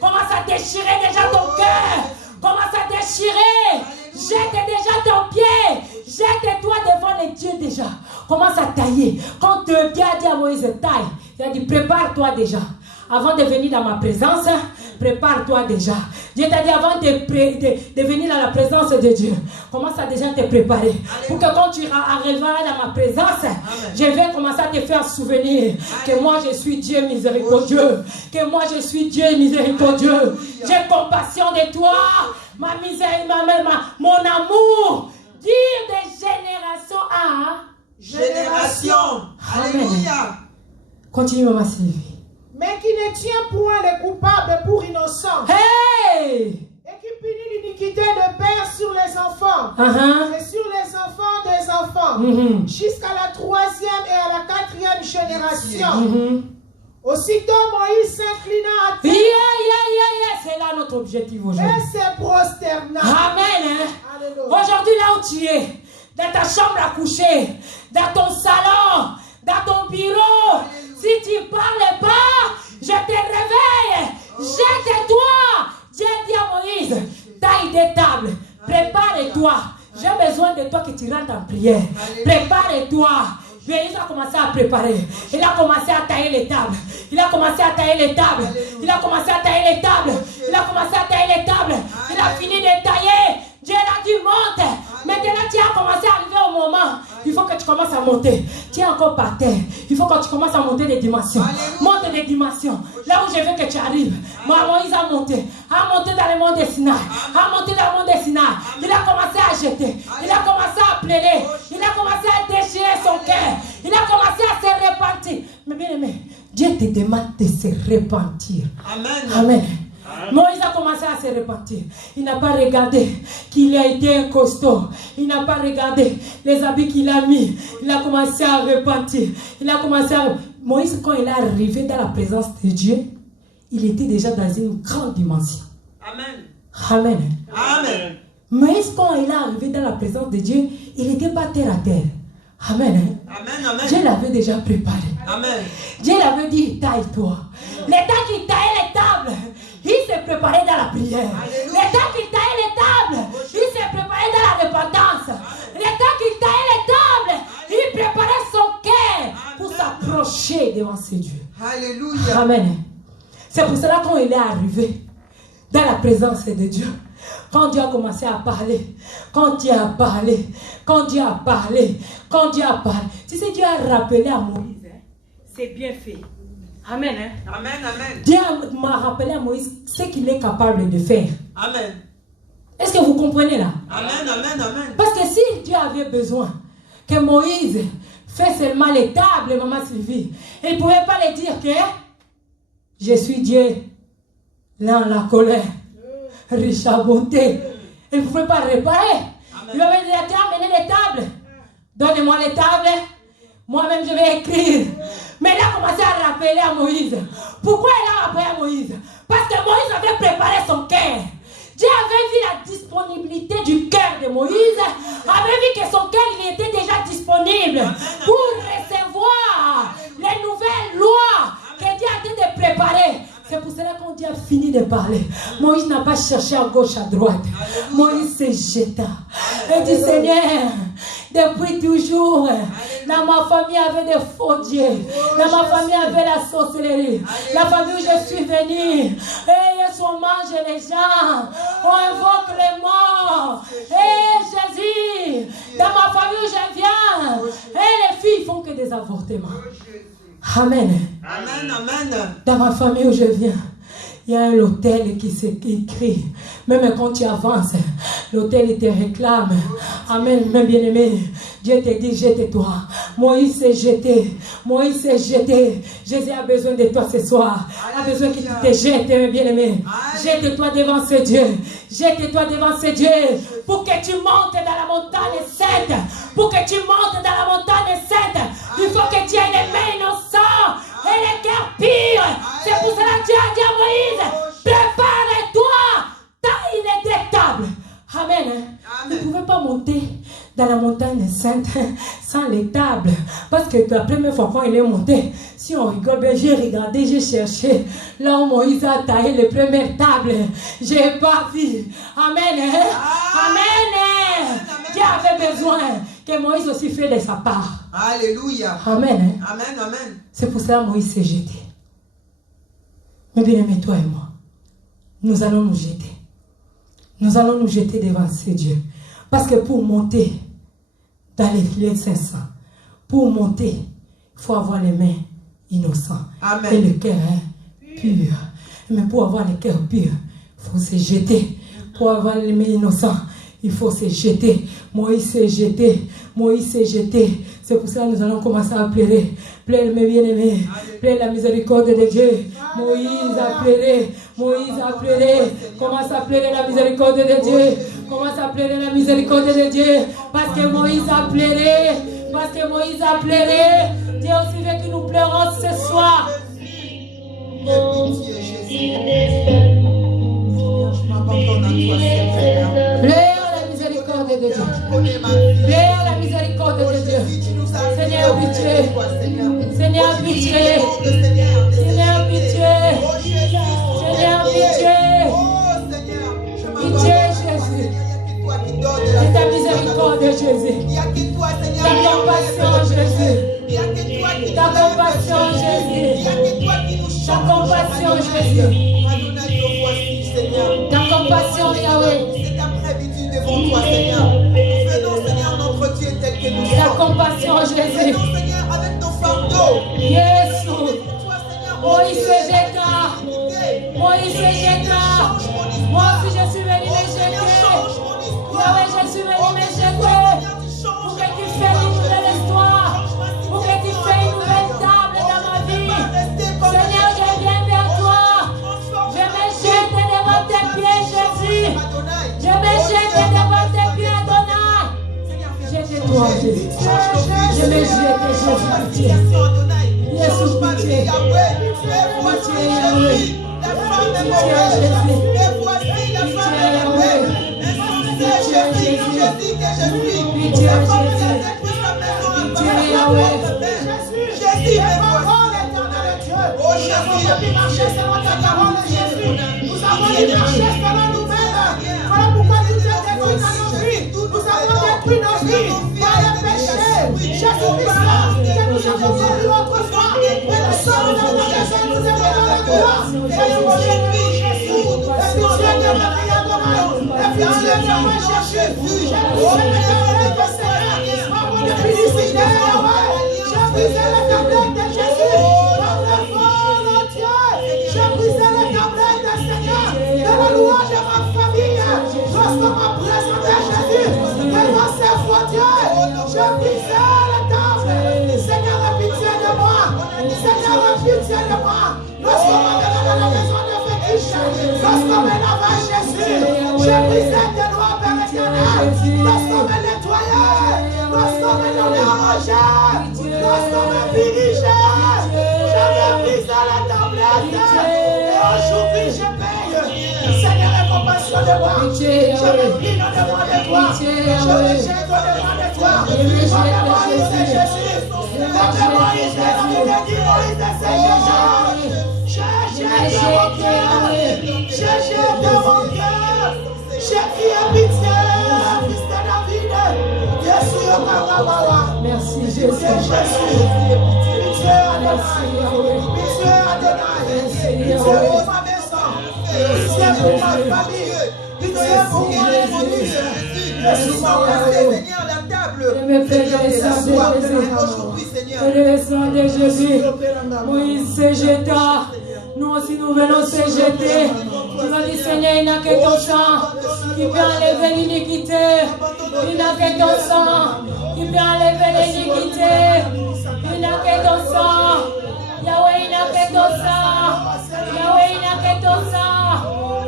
Commence à déchirer déjà ton cœur. Commence à déchirer. Jette déjà ton pied. Jette-toi devant les dieux déjà. Commence à tailler. Quand Dieu a dit à Moïse, taille, il a dit, prépare-toi déjà. Avant de venir dans ma présence, prépare-toi déjà. Dieu t'a dit avant de venir dans la présence de Dieu, commence à déjà te préparer. Alléluia. Pour que quand tu arriveras dans ma présence, amen, je vais commencer à te faire souvenir, amen, que moi je suis Dieu miséricordieux. Que moi je suis Dieu miséricordieux. J'ai compassion de toi. Ma misère, mon amour. Dire de génération à génération. Alléluia. Continue, maman Sylvie. Mais qui ne tient point les coupables pour innocents. Hey! Et qui punit l'iniquité de père sur les enfants. Et sur les enfants des enfants. Jusqu'à la 3e et à la 4e génération. Aussitôt Moïse s'inclina à terre. Yes. c'est là notre objectif Et aujourd'hui. c'est prosternable. Amen. Hein? Alléluia. Aujourd'hui, là où tu es, dans ta chambre à coucher, dans ton salon, dans ton bureau, si tu ne parles pas, je te réveille. Jette-toi. Dieu dit à Moïse, taille des tables, prépare-toi. J'ai besoin de toi que tu rentres en prière. Prépare-toi. Moïse a commencé à préparer. Il a commencé à tailler les tables. Il a commencé à tailler les tables. Il a commencé à tailler les tables. Il a commencé à tailler les tables. Il a fini de tailler. Dieu a dit monte. Maintenant tu as commencé à arriver au moment. Il faut que tu commences à monter. Tu es encore par terre. Il faut que tu commences à monter des dimensions. Monte des dimensions. Là où je veux que tu arrives. Moïse a monté. A monté dans le monde des Sinaï. A monté dans le monde des Sinaï. Il a commencé à jeter. Il a commencé à plaider. Il a commencé à déchirer son cœur. Il a commencé à se repentir. Mais bien aimé, Dieu te demande de se repentir. Amen. Amen. Moïse a commencé à se repentir. Il n'a pas regardé qu'il a été un costaud. Il n'a pas regardé les habits qu'il a mis. Il a commencé à repentir. Il a commencé à... Moïse, quand il est arrivé dans la présence de Dieu, il était déjà dans une grande dimension. Amen. Amen. Amen. Moïse, quand il est arrivé dans la présence de Dieu, il n'était pas terre à terre. Amen. Amen. Amen. Dieu l'avait déjà préparé. Amen. Dieu l'avait dit, taille-toi. Le temps qu'il taillait les tables, il s'est préparé dans la prière. Le temps qu'il taillait les tables, il s'est préparé dans la repentance. Le temps qu'il taillait les tables, il préparait son cœur pour s'approcher devant ses dieux. Alléluia. Amen. C'est pour cela quand il est arrivé dans la présence de Dieu, quand Dieu a commencé à parler, quand Dieu a parlé, quand Dieu a parlé, quand Dieu a parlé. Tu sais, Dieu a rappelé à Moïse, hein, c'est bien fait. Amen. Hein? Amen. Amen. Dieu m'a rappelé à Moïse ce qu'il est capable de faire. Amen. Est-ce que vous comprenez là? Amen. Amen. Amen. Parce que si Dieu avait besoin que Moïse fasse seulement les tables, maman Sylvie, il ne pouvait pas lui dire que je suis Dieu, là en la colère, riche à bonté. Il ne pouvait pas réparer. Amen. Il avait dit, tiens, amenez les tables. Donnez-moi les tables. Moi-même, je vais écrire. Mais il a commencé à rappeler à Moïse. Pourquoi il a rappelé à Moïse? Parce que Moïse avait préparé son cœur. Dieu avait vu la disponibilité du cœur de Moïse. Avait vu que son cœur, il était déjà disponible pour recevoir les nouvelles lois que Dieu a dit de préparer. C'est pour cela qu'on Dieu a fini de parler. Moïse n'a pas cherché à gauche, à droite. Moïse s'est jeté. Il dit, Seigneur, depuis toujours, dans ma famille il y avait des faux dieux. Dans ma famille il y avait la sorcellerie. La famille où je suis venu, et on mange les gens, on invoque les morts. Et Jésus, dans ma famille où je viens, et les filles font que des avortements. Amen. Amen. Amen. Dans ma famille où je viens, il y a un hôtel qui crie. Même quand tu avances, l'hôtel te réclame. Amen, mes bien-aimés. Dieu te dit, jette-toi. Moïse s'est jeté. Moïse s'est jeté. Jésus a besoin de toi ce soir. Il a besoin que tu te jettes, mes bien-aimés. Jette-toi devant ce Dieu. Jette-toi devant ce Dieu. Pour que tu montes dans la montagne sainte. Pour que tu montes dans la montagne sainte. Il faut que tu aies les mains innocentes et les cœurs purs. C'est pour cela que Dieu a dit à Moïse, prépare-toi, taille les tables. Amen. Vous ne pouvez pas monter dans la montagne sainte sans les tables. Parce que la première fois quand il est monté, si on rigole bien, j'ai regardé, j'ai cherché. Là où Moïse a taillé les premières tables, je n'ai pas vu. Amen. Amen. Dieu avait besoin que Moïse aussi fait de sa part. Alléluia. Amen. Amen. Amen. C'est pour cela que Moïse s'est jeté. Mais bien aimé, toi et moi, nous allons nous jeter. Nous allons nous jeter devant ce Dieu. Parce que pour monter dans les lieux saints, pour monter, il faut avoir les mains innocentes. Amen. Et le cœur pur. Mais pour avoir le cœur pur, il faut se jeter. Pour avoir les mains innocentes, il faut se jeter. Moïse s'est jeté. Moïse s'est jeté. C'est pour ça que nous allons commencer à pleurer. Pleure mes bien-aimés. Pleure la miséricorde de Dieu. Moïse a pleuré. Moïse a pleuré. Commence à pleurer la miséricorde de Dieu. Commence à pleurer la miséricorde de Dieu. Parce que Moïse a pleuré. Parce que Moïse a pleuré. Dieu aussi veut que nous pleurons ce soir. Pitié, Jésus. m'abandonne à toi, Seigneur. Plaire la miséricorde de Dieu. Plaire la miséricorde de Dieu. Seigneur, pitié. Seigneur, pitié. Seigneur, pitié. Seigneur, pitié. Pitié, Jésus. C'est ta miséricorde, Jésus. Ta compassion, Jésus. Ta compassion, Jésus. Ta compassion, Jésus. Ta compassion, Yahweh. C'est ta prévitude devant toi, Seigneur. Venons, Seigneur, notre Dieu tel que nous sommes. Ta compassion, Jésus. Venons, Seigneur, avec nos fardeaux. Yes. Toi, Seigneur, Moïse se jeta. Moïse se jeta. Moi aussi, je suis venu me jeter. Yahweh, je suis venu me jeter. Pour que tu fasses une nouvelle histoire. Pour que tu fasses une nouvelle table dans ma vie. Seigneur, je viens vers toi. Je me jette devant tes pieds, Jésus. Je me jette devant tes pieds, Adonai. Jette-toi, Jésus. Je me jette, Jésus. Jésus, pitié. Pitié, Yahweh. Pitié, Jésus. Nous avons une richesse dans nous-mêmes. Voilà pourquoi nous sommes détruits dans nos vies. Nous avons détruit nos vies par le péché. Jésus-Christ, que nous avons vécu autrefois. Et le sort de notre péché nous est dans la gloire. Et le projet de nous, Jésus. Et puis tu es de la prière de moi. Et puis tu es de moi chercher. J'ai brisé le Seigneur. Depuis d'ici, j'ai brisé la tablette de Jésus. Par le volontiers. J'ai brisé la tablette de Seigneur. De la louange de ma famille. Lorsqu'on m'a présenté Jésus. Devant ses frontières. J'ai brisé la table. Seigneur, aie pitié de moi. Seigneur, aie pitié de moi. Lorsqu'on m'a donné dans la maison de fétiche. Lorsqu'on me lavait Jésus. J'ai brisé tes lois, Père éternel. Lorsqu'on me nettoyait. Lorsqu'on me donnait à manger. Lorsqu'on me dirigeait. J'avais brisé la tablette. Et aujourd'hui, je paye. Seigneur, aie compassion de moi. Je me prie dans le nom de toi. Je me jette dans le nom de toi. Dans le Moïse de Jésus. Dans le Moïse de la Bible dit Moïse de Jésus. Je jette dans mon cœur. Je crie à pitié, fils de David. Jésus, Merci, Jésus. Jésus. Pitié, Adonai. Pitié, Adonai. Pitié pour ma maison. Pitié pour ma famille. Pitié pour mon église. Seigneur, la table. Je me fais le sang de Jésus. Le sang de Jésus. Moïse se jeta. Nous aussi nous venons se jeter. Tu vas dire Seigneur, il n'a que ton sang qui peut enlever l'iniquité. Il n'a que ton sang qui peut enlever l'iniquité. Il n'a que ton sang. Yahweh, il n'a que ton sang. Yahweh, il n'a que ton sang.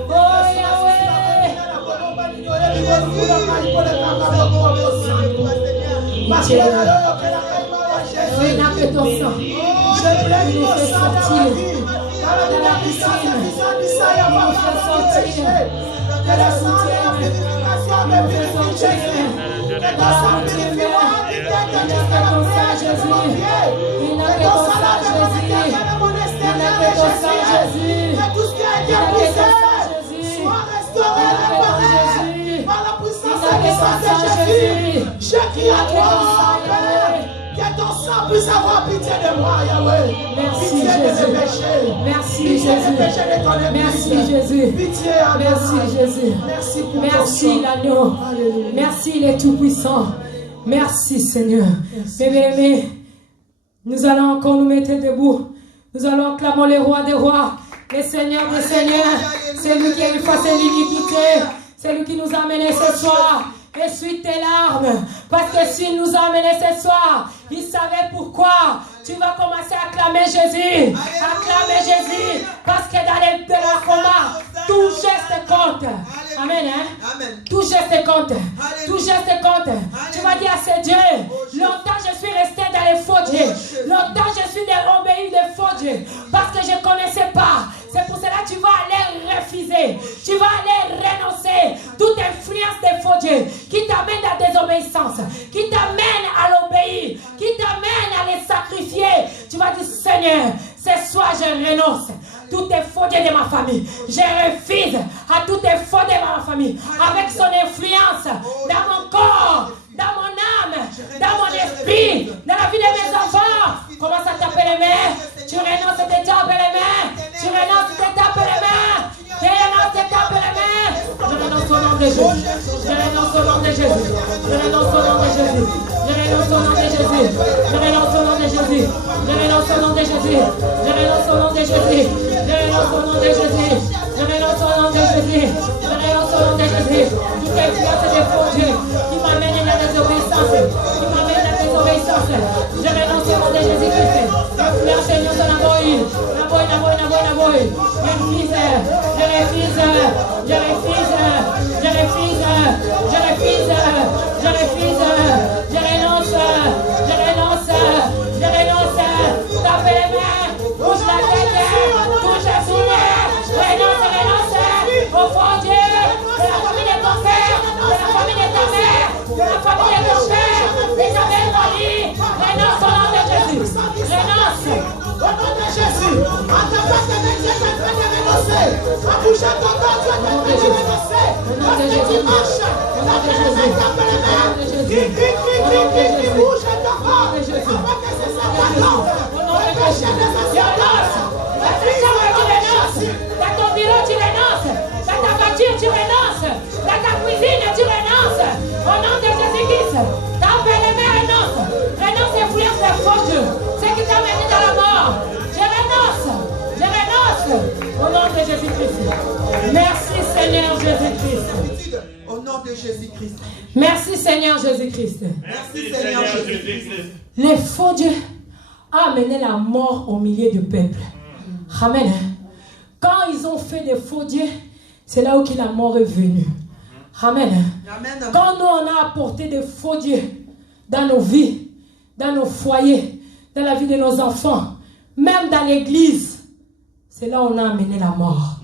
Oh Yahweh. Il n'a que ton sang. Je plaide pour sortir. De la piscine, nous fait sortir. De la sang de la purification, de purification. De ton sang purifiant, de ton sang Jésus. Il n'a que ton sang Jésus. Il n'a que ton sang Jésus. Que tout ce qui a été brisé soit restauré, réparé par la puissance et le sang de Jésus. Je crie à toi, Père. Que ton sang puisse avoir pitié de moi, Yahweh. Merci, Pitié de mes Jésus. péchés. Merci, Pitié Jésus. des péchés de ton église. Merci, Jésus. Pitié, Adonai. Merci, Jésus. Merci pour ton Merci, sang. l'agneau. Alléluia. Merci, le Tout-Puissant. Merci, Seigneur. Bien-aimés, nous allons encore nous mettre debout. Nous allons acclamer le roi des rois, le Seigneur des seigneurs. C'est lui qui a effacé l'iniquité. C'est lui qui nous a amenés ce soir. Essuie tes larmes. Parce que s'il nous a amenés ce soir, il savait pourquoi. Tu vas commencer à acclamer Jésus. Acclamer Jésus. Parce que dans les combat, tout geste compte. Amen. Hein? Amen. Tout geste compte. Alléluia. Tout geste compte. Tu vas dire à ce Dieu, longtemps je suis resté dans les faux dieux. Longtemps je suis obéi des faux dieux. Parce que je ne connaissais pas. C'est pour cela que tu vas aller refuser. Tu vas aller renoncer toute influence des faux dieux qui t'amène à la désobéissance, qui t'amène à l'obéir, qui t'amène à les sacrifier. Tu vas dire, Seigneur, ce soir je renonce. Tout est faux dieu de ma famille. Je refuse à tout est faux de ma famille. Avec son influence dans mon corps, dans mon âme, dans mon esprit, dans la vie de mes enfants. Commence à taper les mains. Tu renonces et te tapes les mains. Tu renonces et te tapes les mains. Tu renonces et te tapes les mains. Je renonce au nom de Jésus. Je renonce au nom de Jésus. Je renonce au nom de Jésus. Je renonce au nom de Jésus. Je renonce au nom de Jésus. Je renonce au nom de Jésus. Je renonce au nom de Jésus. Je renonce au nom de Jésus. Je renonce au nom de Jésus. Je renonce au nom de Jésus. Toute influence des faux dieux qui m'amène à la désobéissance. Qui m'amène à la désobéissance. Je renonce au nom de Jésus-Christ. Influence Seigneur de la boïne. La boïne, la boïne, la boïne, la boïne. Je refuse. Je refuse. Je refuse. Je refuse. Je refuse. Je refuse. Je renonce. Je renonce. Je renonce. Tapez les mains. Bouge la tête. Touche le sourire. Renonce, renonce. Au fond Dieu. De la famille de ton père. De la famille de ta mère. De la famille de ton père. Et ta mère famille. Renonce au nom de Jésus. Renonce. Au nom de Jésus. À ta place de Dieu, tu es en train de renoncer. À bouger ton corps, tu es en train de renoncer. Lorsque tu marches, tape les mains, tape les mains. Qui bouge ton corps. Avant que ce soit maintenant. Le péché des anciens. Dans ton bureau, tu renonces. Dans ta voiture, tu renonces. Dans ta cuisine, tu renonces. Au nom de Jésus-Christ, tape les mains, renonce. Renonce et influence des faux dieux. Ce qui t'a mené dans la mort. Je renonce. Je renonce. Au nom de Jésus-Christ. Merci Seigneur Jésus-Christ. Au nom de Jésus-Christ. Merci Seigneur Jésus-Christ. Merci Seigneur Jésus-Christ. Les faux dieux ont amené la mort au milieu du peuple. Amen. Quand ils ont fait des faux dieux, c'est là où la mort est venue. Amen. Amen. Quand nous on a apporté des faux dieux dans nos vies, dans nos foyers, dans la vie de nos enfants, même dans l'église, c'est là où on a amené la mort.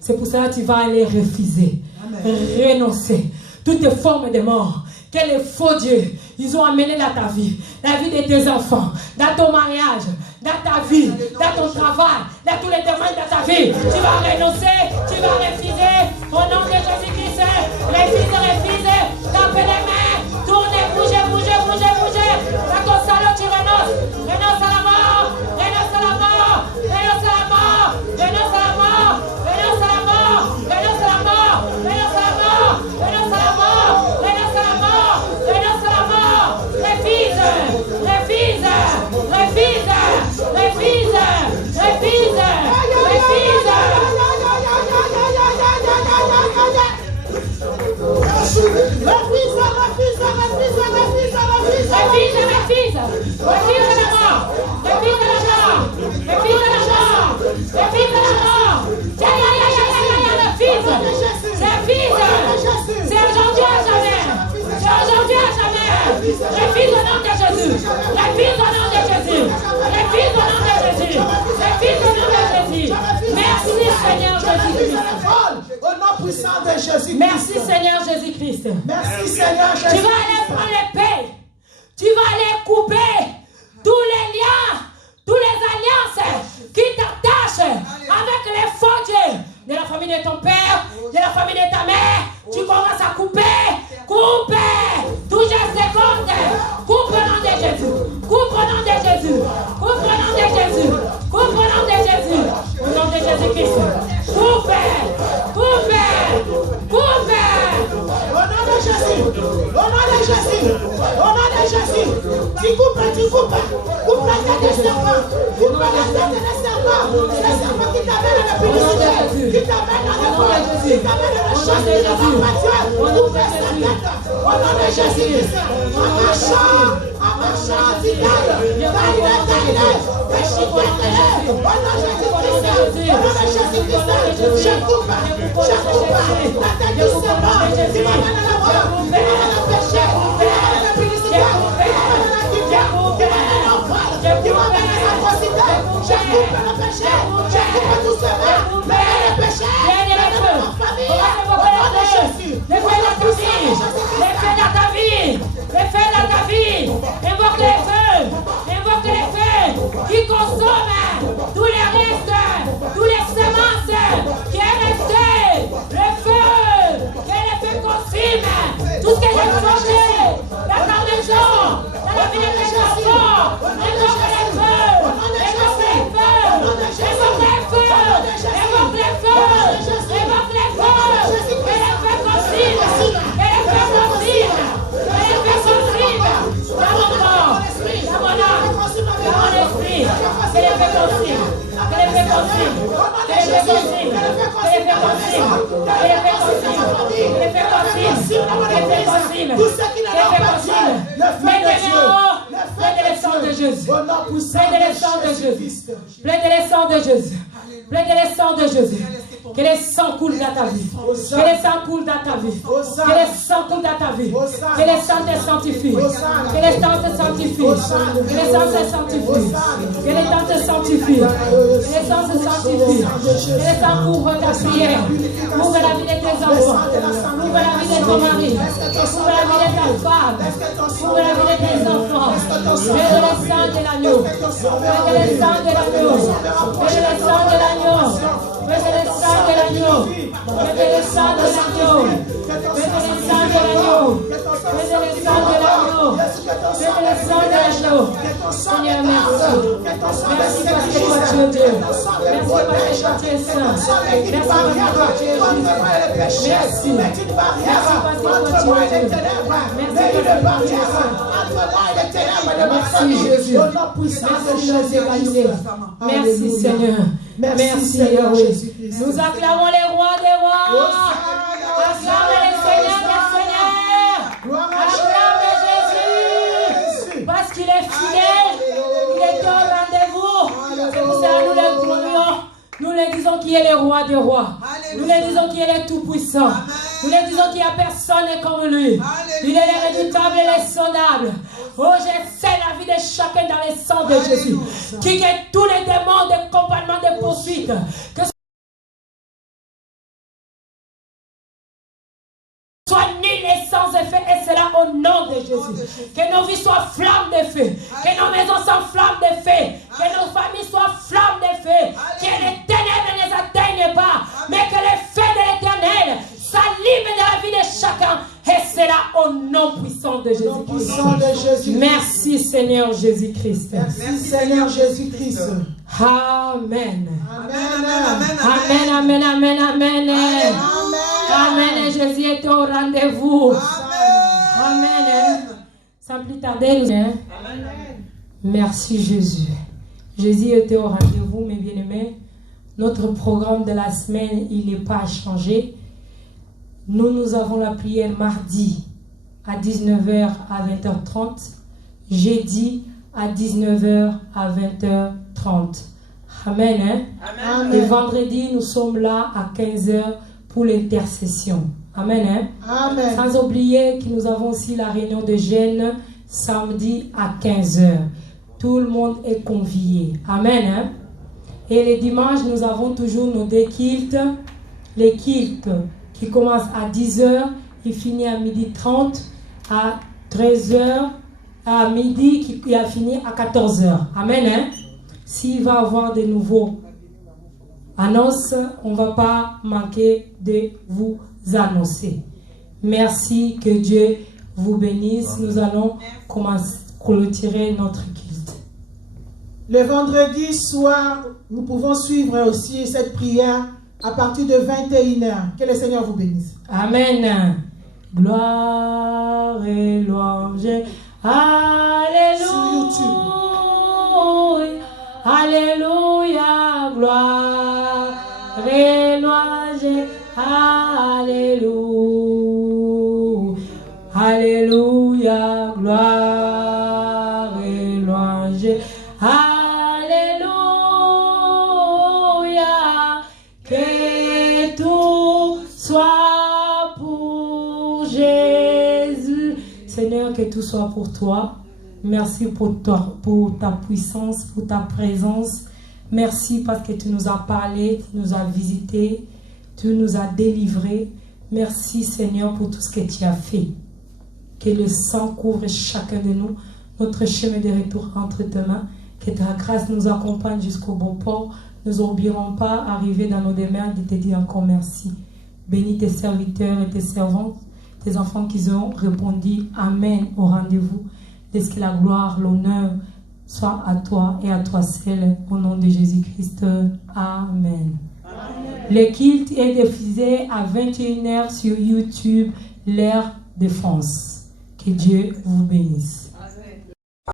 C'est pour ça que tu vas aller refuser, renoncer toutes formes de mort que les faux dieux ils ont amené dans ta vie, la vie de tes enfants, dans ton mariage, dans ta vie, dans ton travail, dans tous les domaines de ta vie. Tu vas renoncer, tu vas refuser. Au nom de Jésus-Christ, refuse. Tapez les mains, tournez, bougez. Dans ton salon, tu renonces. Renonce à la mort. Renonce à la mort. Renonce à la mort. Renonce à la mort. Renonce à la mort. Renonce à la mort. Renonce à la mort. Renonce à la mort. Renonce à la mort. Renonce à la mort. Refuse. C'est aujourd'hui à jamais. Refuse au nom de Jésus. Refuse au nom de Jésus. Refuse au nom de Jésus. Refuse au nom de Jésus. Merci Seigneur Jésus-Christ. Au nom puissant de Jésus-Christ. Merci Seigneur Jésus-Christ. Merci Seigneur Tu Jésus-Christ. vas aller prendre l'épée. Tu vas aller couper tous les liens, toutes les alliances qui t'attachent avec les faux dieux de la famille de ton père, de la famille de ta mère. Tu commences à couper. Toujours seconde. Coupe au nom de Jésus. Coupe au nom de Jésus. Coupe au nom de Jésus. Coupe au nom de Jésus. Au nom de Jésus-Christ. Coupe. Au nom de Jésus. Au nom de Jésus. Au nom de Jésus. Tu coupes. Coupe la tête des serpents. Coupe la tête des serpents. Les serpents qui t'amènent à la publicité. Qui t'amènent à la mort. Qui t'amènent à la chasse. Qui t'amènent à Dieu. Coupe sa tête. Au nom de Jésus. En marchant, tu gagnes. Gagne. Fais-le. Au nom de Jésus-Christ. Au nom de Jésus-Christ. Je coupe. La tête du serpent. Tu m'amènes à la mort. Tu m'amènes à la péché. Tu m'amènes à la publicité. Tu m'amènes à la guerre. Tu m'amènes à l'enfer. Tu m'amènes à la procité. Je coupe le péché. Je coupe tout cela. Le péché. les feux dans ta vie. Invoque les feux. Invoque les feux qui consomment tous les restes, tous les semences qui est resté. Le feu, que les feux consument tout ce qui est changé dans ta maison, dans la vie de tes enfants. Invoque les feux. Invoque les feux. Invoque les feux. Invoque les feux. Invoque les feux. Que les feux consument. Que les feux consument. Que les feux consument. Dans mon corps, dans mon âme, dans mon esprit. Que les feux consument. Que les feux consument. Que les feux consument. Que les feux consument. Que les feux consument. Que les feux consument. Que les feux consument. Tout ce qui n'a pas besoin, le feu de Dieu. Plaidez le sang de Jésus. Plaidez le sang de Jésus. Plaidez le sang de Jésus. Plaidez le sang de Jésus. Que le sang coule dans ta vie. Que le sang coule dans ta vie. Que le sang coule dans ta vie. Que le sang te sanctifie. Que le sang te sanctifie. Que le sang te sanctifie. Que le sang te sanctifie. Que le sang te sanctifie. Que le sang couvre ta prière. Couvre la vie de tes enfants. Couvre la vie de ton mari. Couvre la vie de ta femme. Couvre la vie de tes enfants. Plaidez le sang de l'agneau. Plaidez le sang de l'agneau. Plaidez le sang de l'agneau. Plaidez le sang de l'agneau. Mettez le sang de l'agneau. Mettez le sang de l'agneau. Mettez le sang de l'agneau. Mettez le sang de l'agneau. Seigneur, merci. Merci parce que toi tu es Dieu. Merci parce que toi tu es saint. Merci parce que toi tu es juste. Merci. Merci parce que toi tu es Dieu. Merci Jésus. Merci Jésus. Merci Seigneur. Merci Yahweh. Nous acclamons les rois des rois. Acclamez les seigneurs des seigneurs. Acclamez Jésus. Parce qu'il est fidèle. Il est au rendez-vous. C'est pour ça que nous le glorions. Nous le disons qu'il est le roi des rois. Nous le disons qu'il est le tout-puissant. Nous le disons qu'il n'y a personne comme lui. Il est le redoutable et l'insondable. Oh, j'essaie la vie de chacun dans le sang de Jésus. Qui est tous les démons de complètement de poursuite. Que soit nul et sans effet, et cela au nom de Jésus. Que nos vies soient flammes de feu. Que nos maisons soient flammes de feu. Que nos familles soient flammes de feu. Que les ténèbres ne les atteignent pas. Mais que les feux de l'éternel s'allument dans la vie de chacun. Et cela au nom puissant de Jésus-Christ. Merci Seigneur Jésus-Christ. Merci Seigneur Jésus-Christ. Amen. Amen. Amen, amen, amen, amen. Amen. Jésus est au rendez-vous. Amen. Sans plus tarder, Amen. Merci Jésus. Jésus était au rendez-vous, mes bien-aimés. Notre programme de la semaine, il n'est pas changé. Nous avons la prière mardi à 19h à 20h30, jeudi à 19h à 20h30. Amen. Amen. Et vendredi, nous sommes là à 15h pour l'intercession. Amen. Amen. Sans oublier que nous avons aussi la réunion de jeûne samedi à 15h. Tout le monde est convié. Amen. Et les dimanches, nous avons toujours nos deux cultes. Les cultes qui commencent à 10h, il finit à 12h30, à 13h, à midi, qui a fini à 14h. Amen. S'il va y avoir de nouveaux annonces, on ne va pas manquer de vous annoncer. Merci, que Dieu vous bénisse. Nous allons clôturer notre culte. Le vendredi soir, nous pouvons suivre aussi cette prière à partir de 21h. Que le Seigneur vous bénisse. Amen. Gloire et louange. Alléluia. Alléluia. Gloire et louange. Alléluia. Alléluia. Gloire et louange. Alléluia. Que tout soit pour Jésus. Seigneur, que tout soit pour toi. Merci pour ta puissance, pour ta présence. Merci parce que tu nous as parlé, tu nous as visités, tu nous as délivrés. Merci Seigneur pour tout ce que tu as fait. Que le sang couvre chacun de nous. Notre chemin de retour entre tes mains. Que ta grâce nous accompagne jusqu'au bon port. Nous n'oublierons pas arriver dans nos demeures de te dire encore merci. Bénis tes serviteurs et tes servantes, tes enfants qui ont répondu Amen au rendez-vous. Laisse que la gloire, l'honneur soit à toi et à toi seul, au nom de Jésus-Christ. Amen. Le culte est diffusé à 21h sur YouTube, l'Air de France. Que Dieu vous bénisse.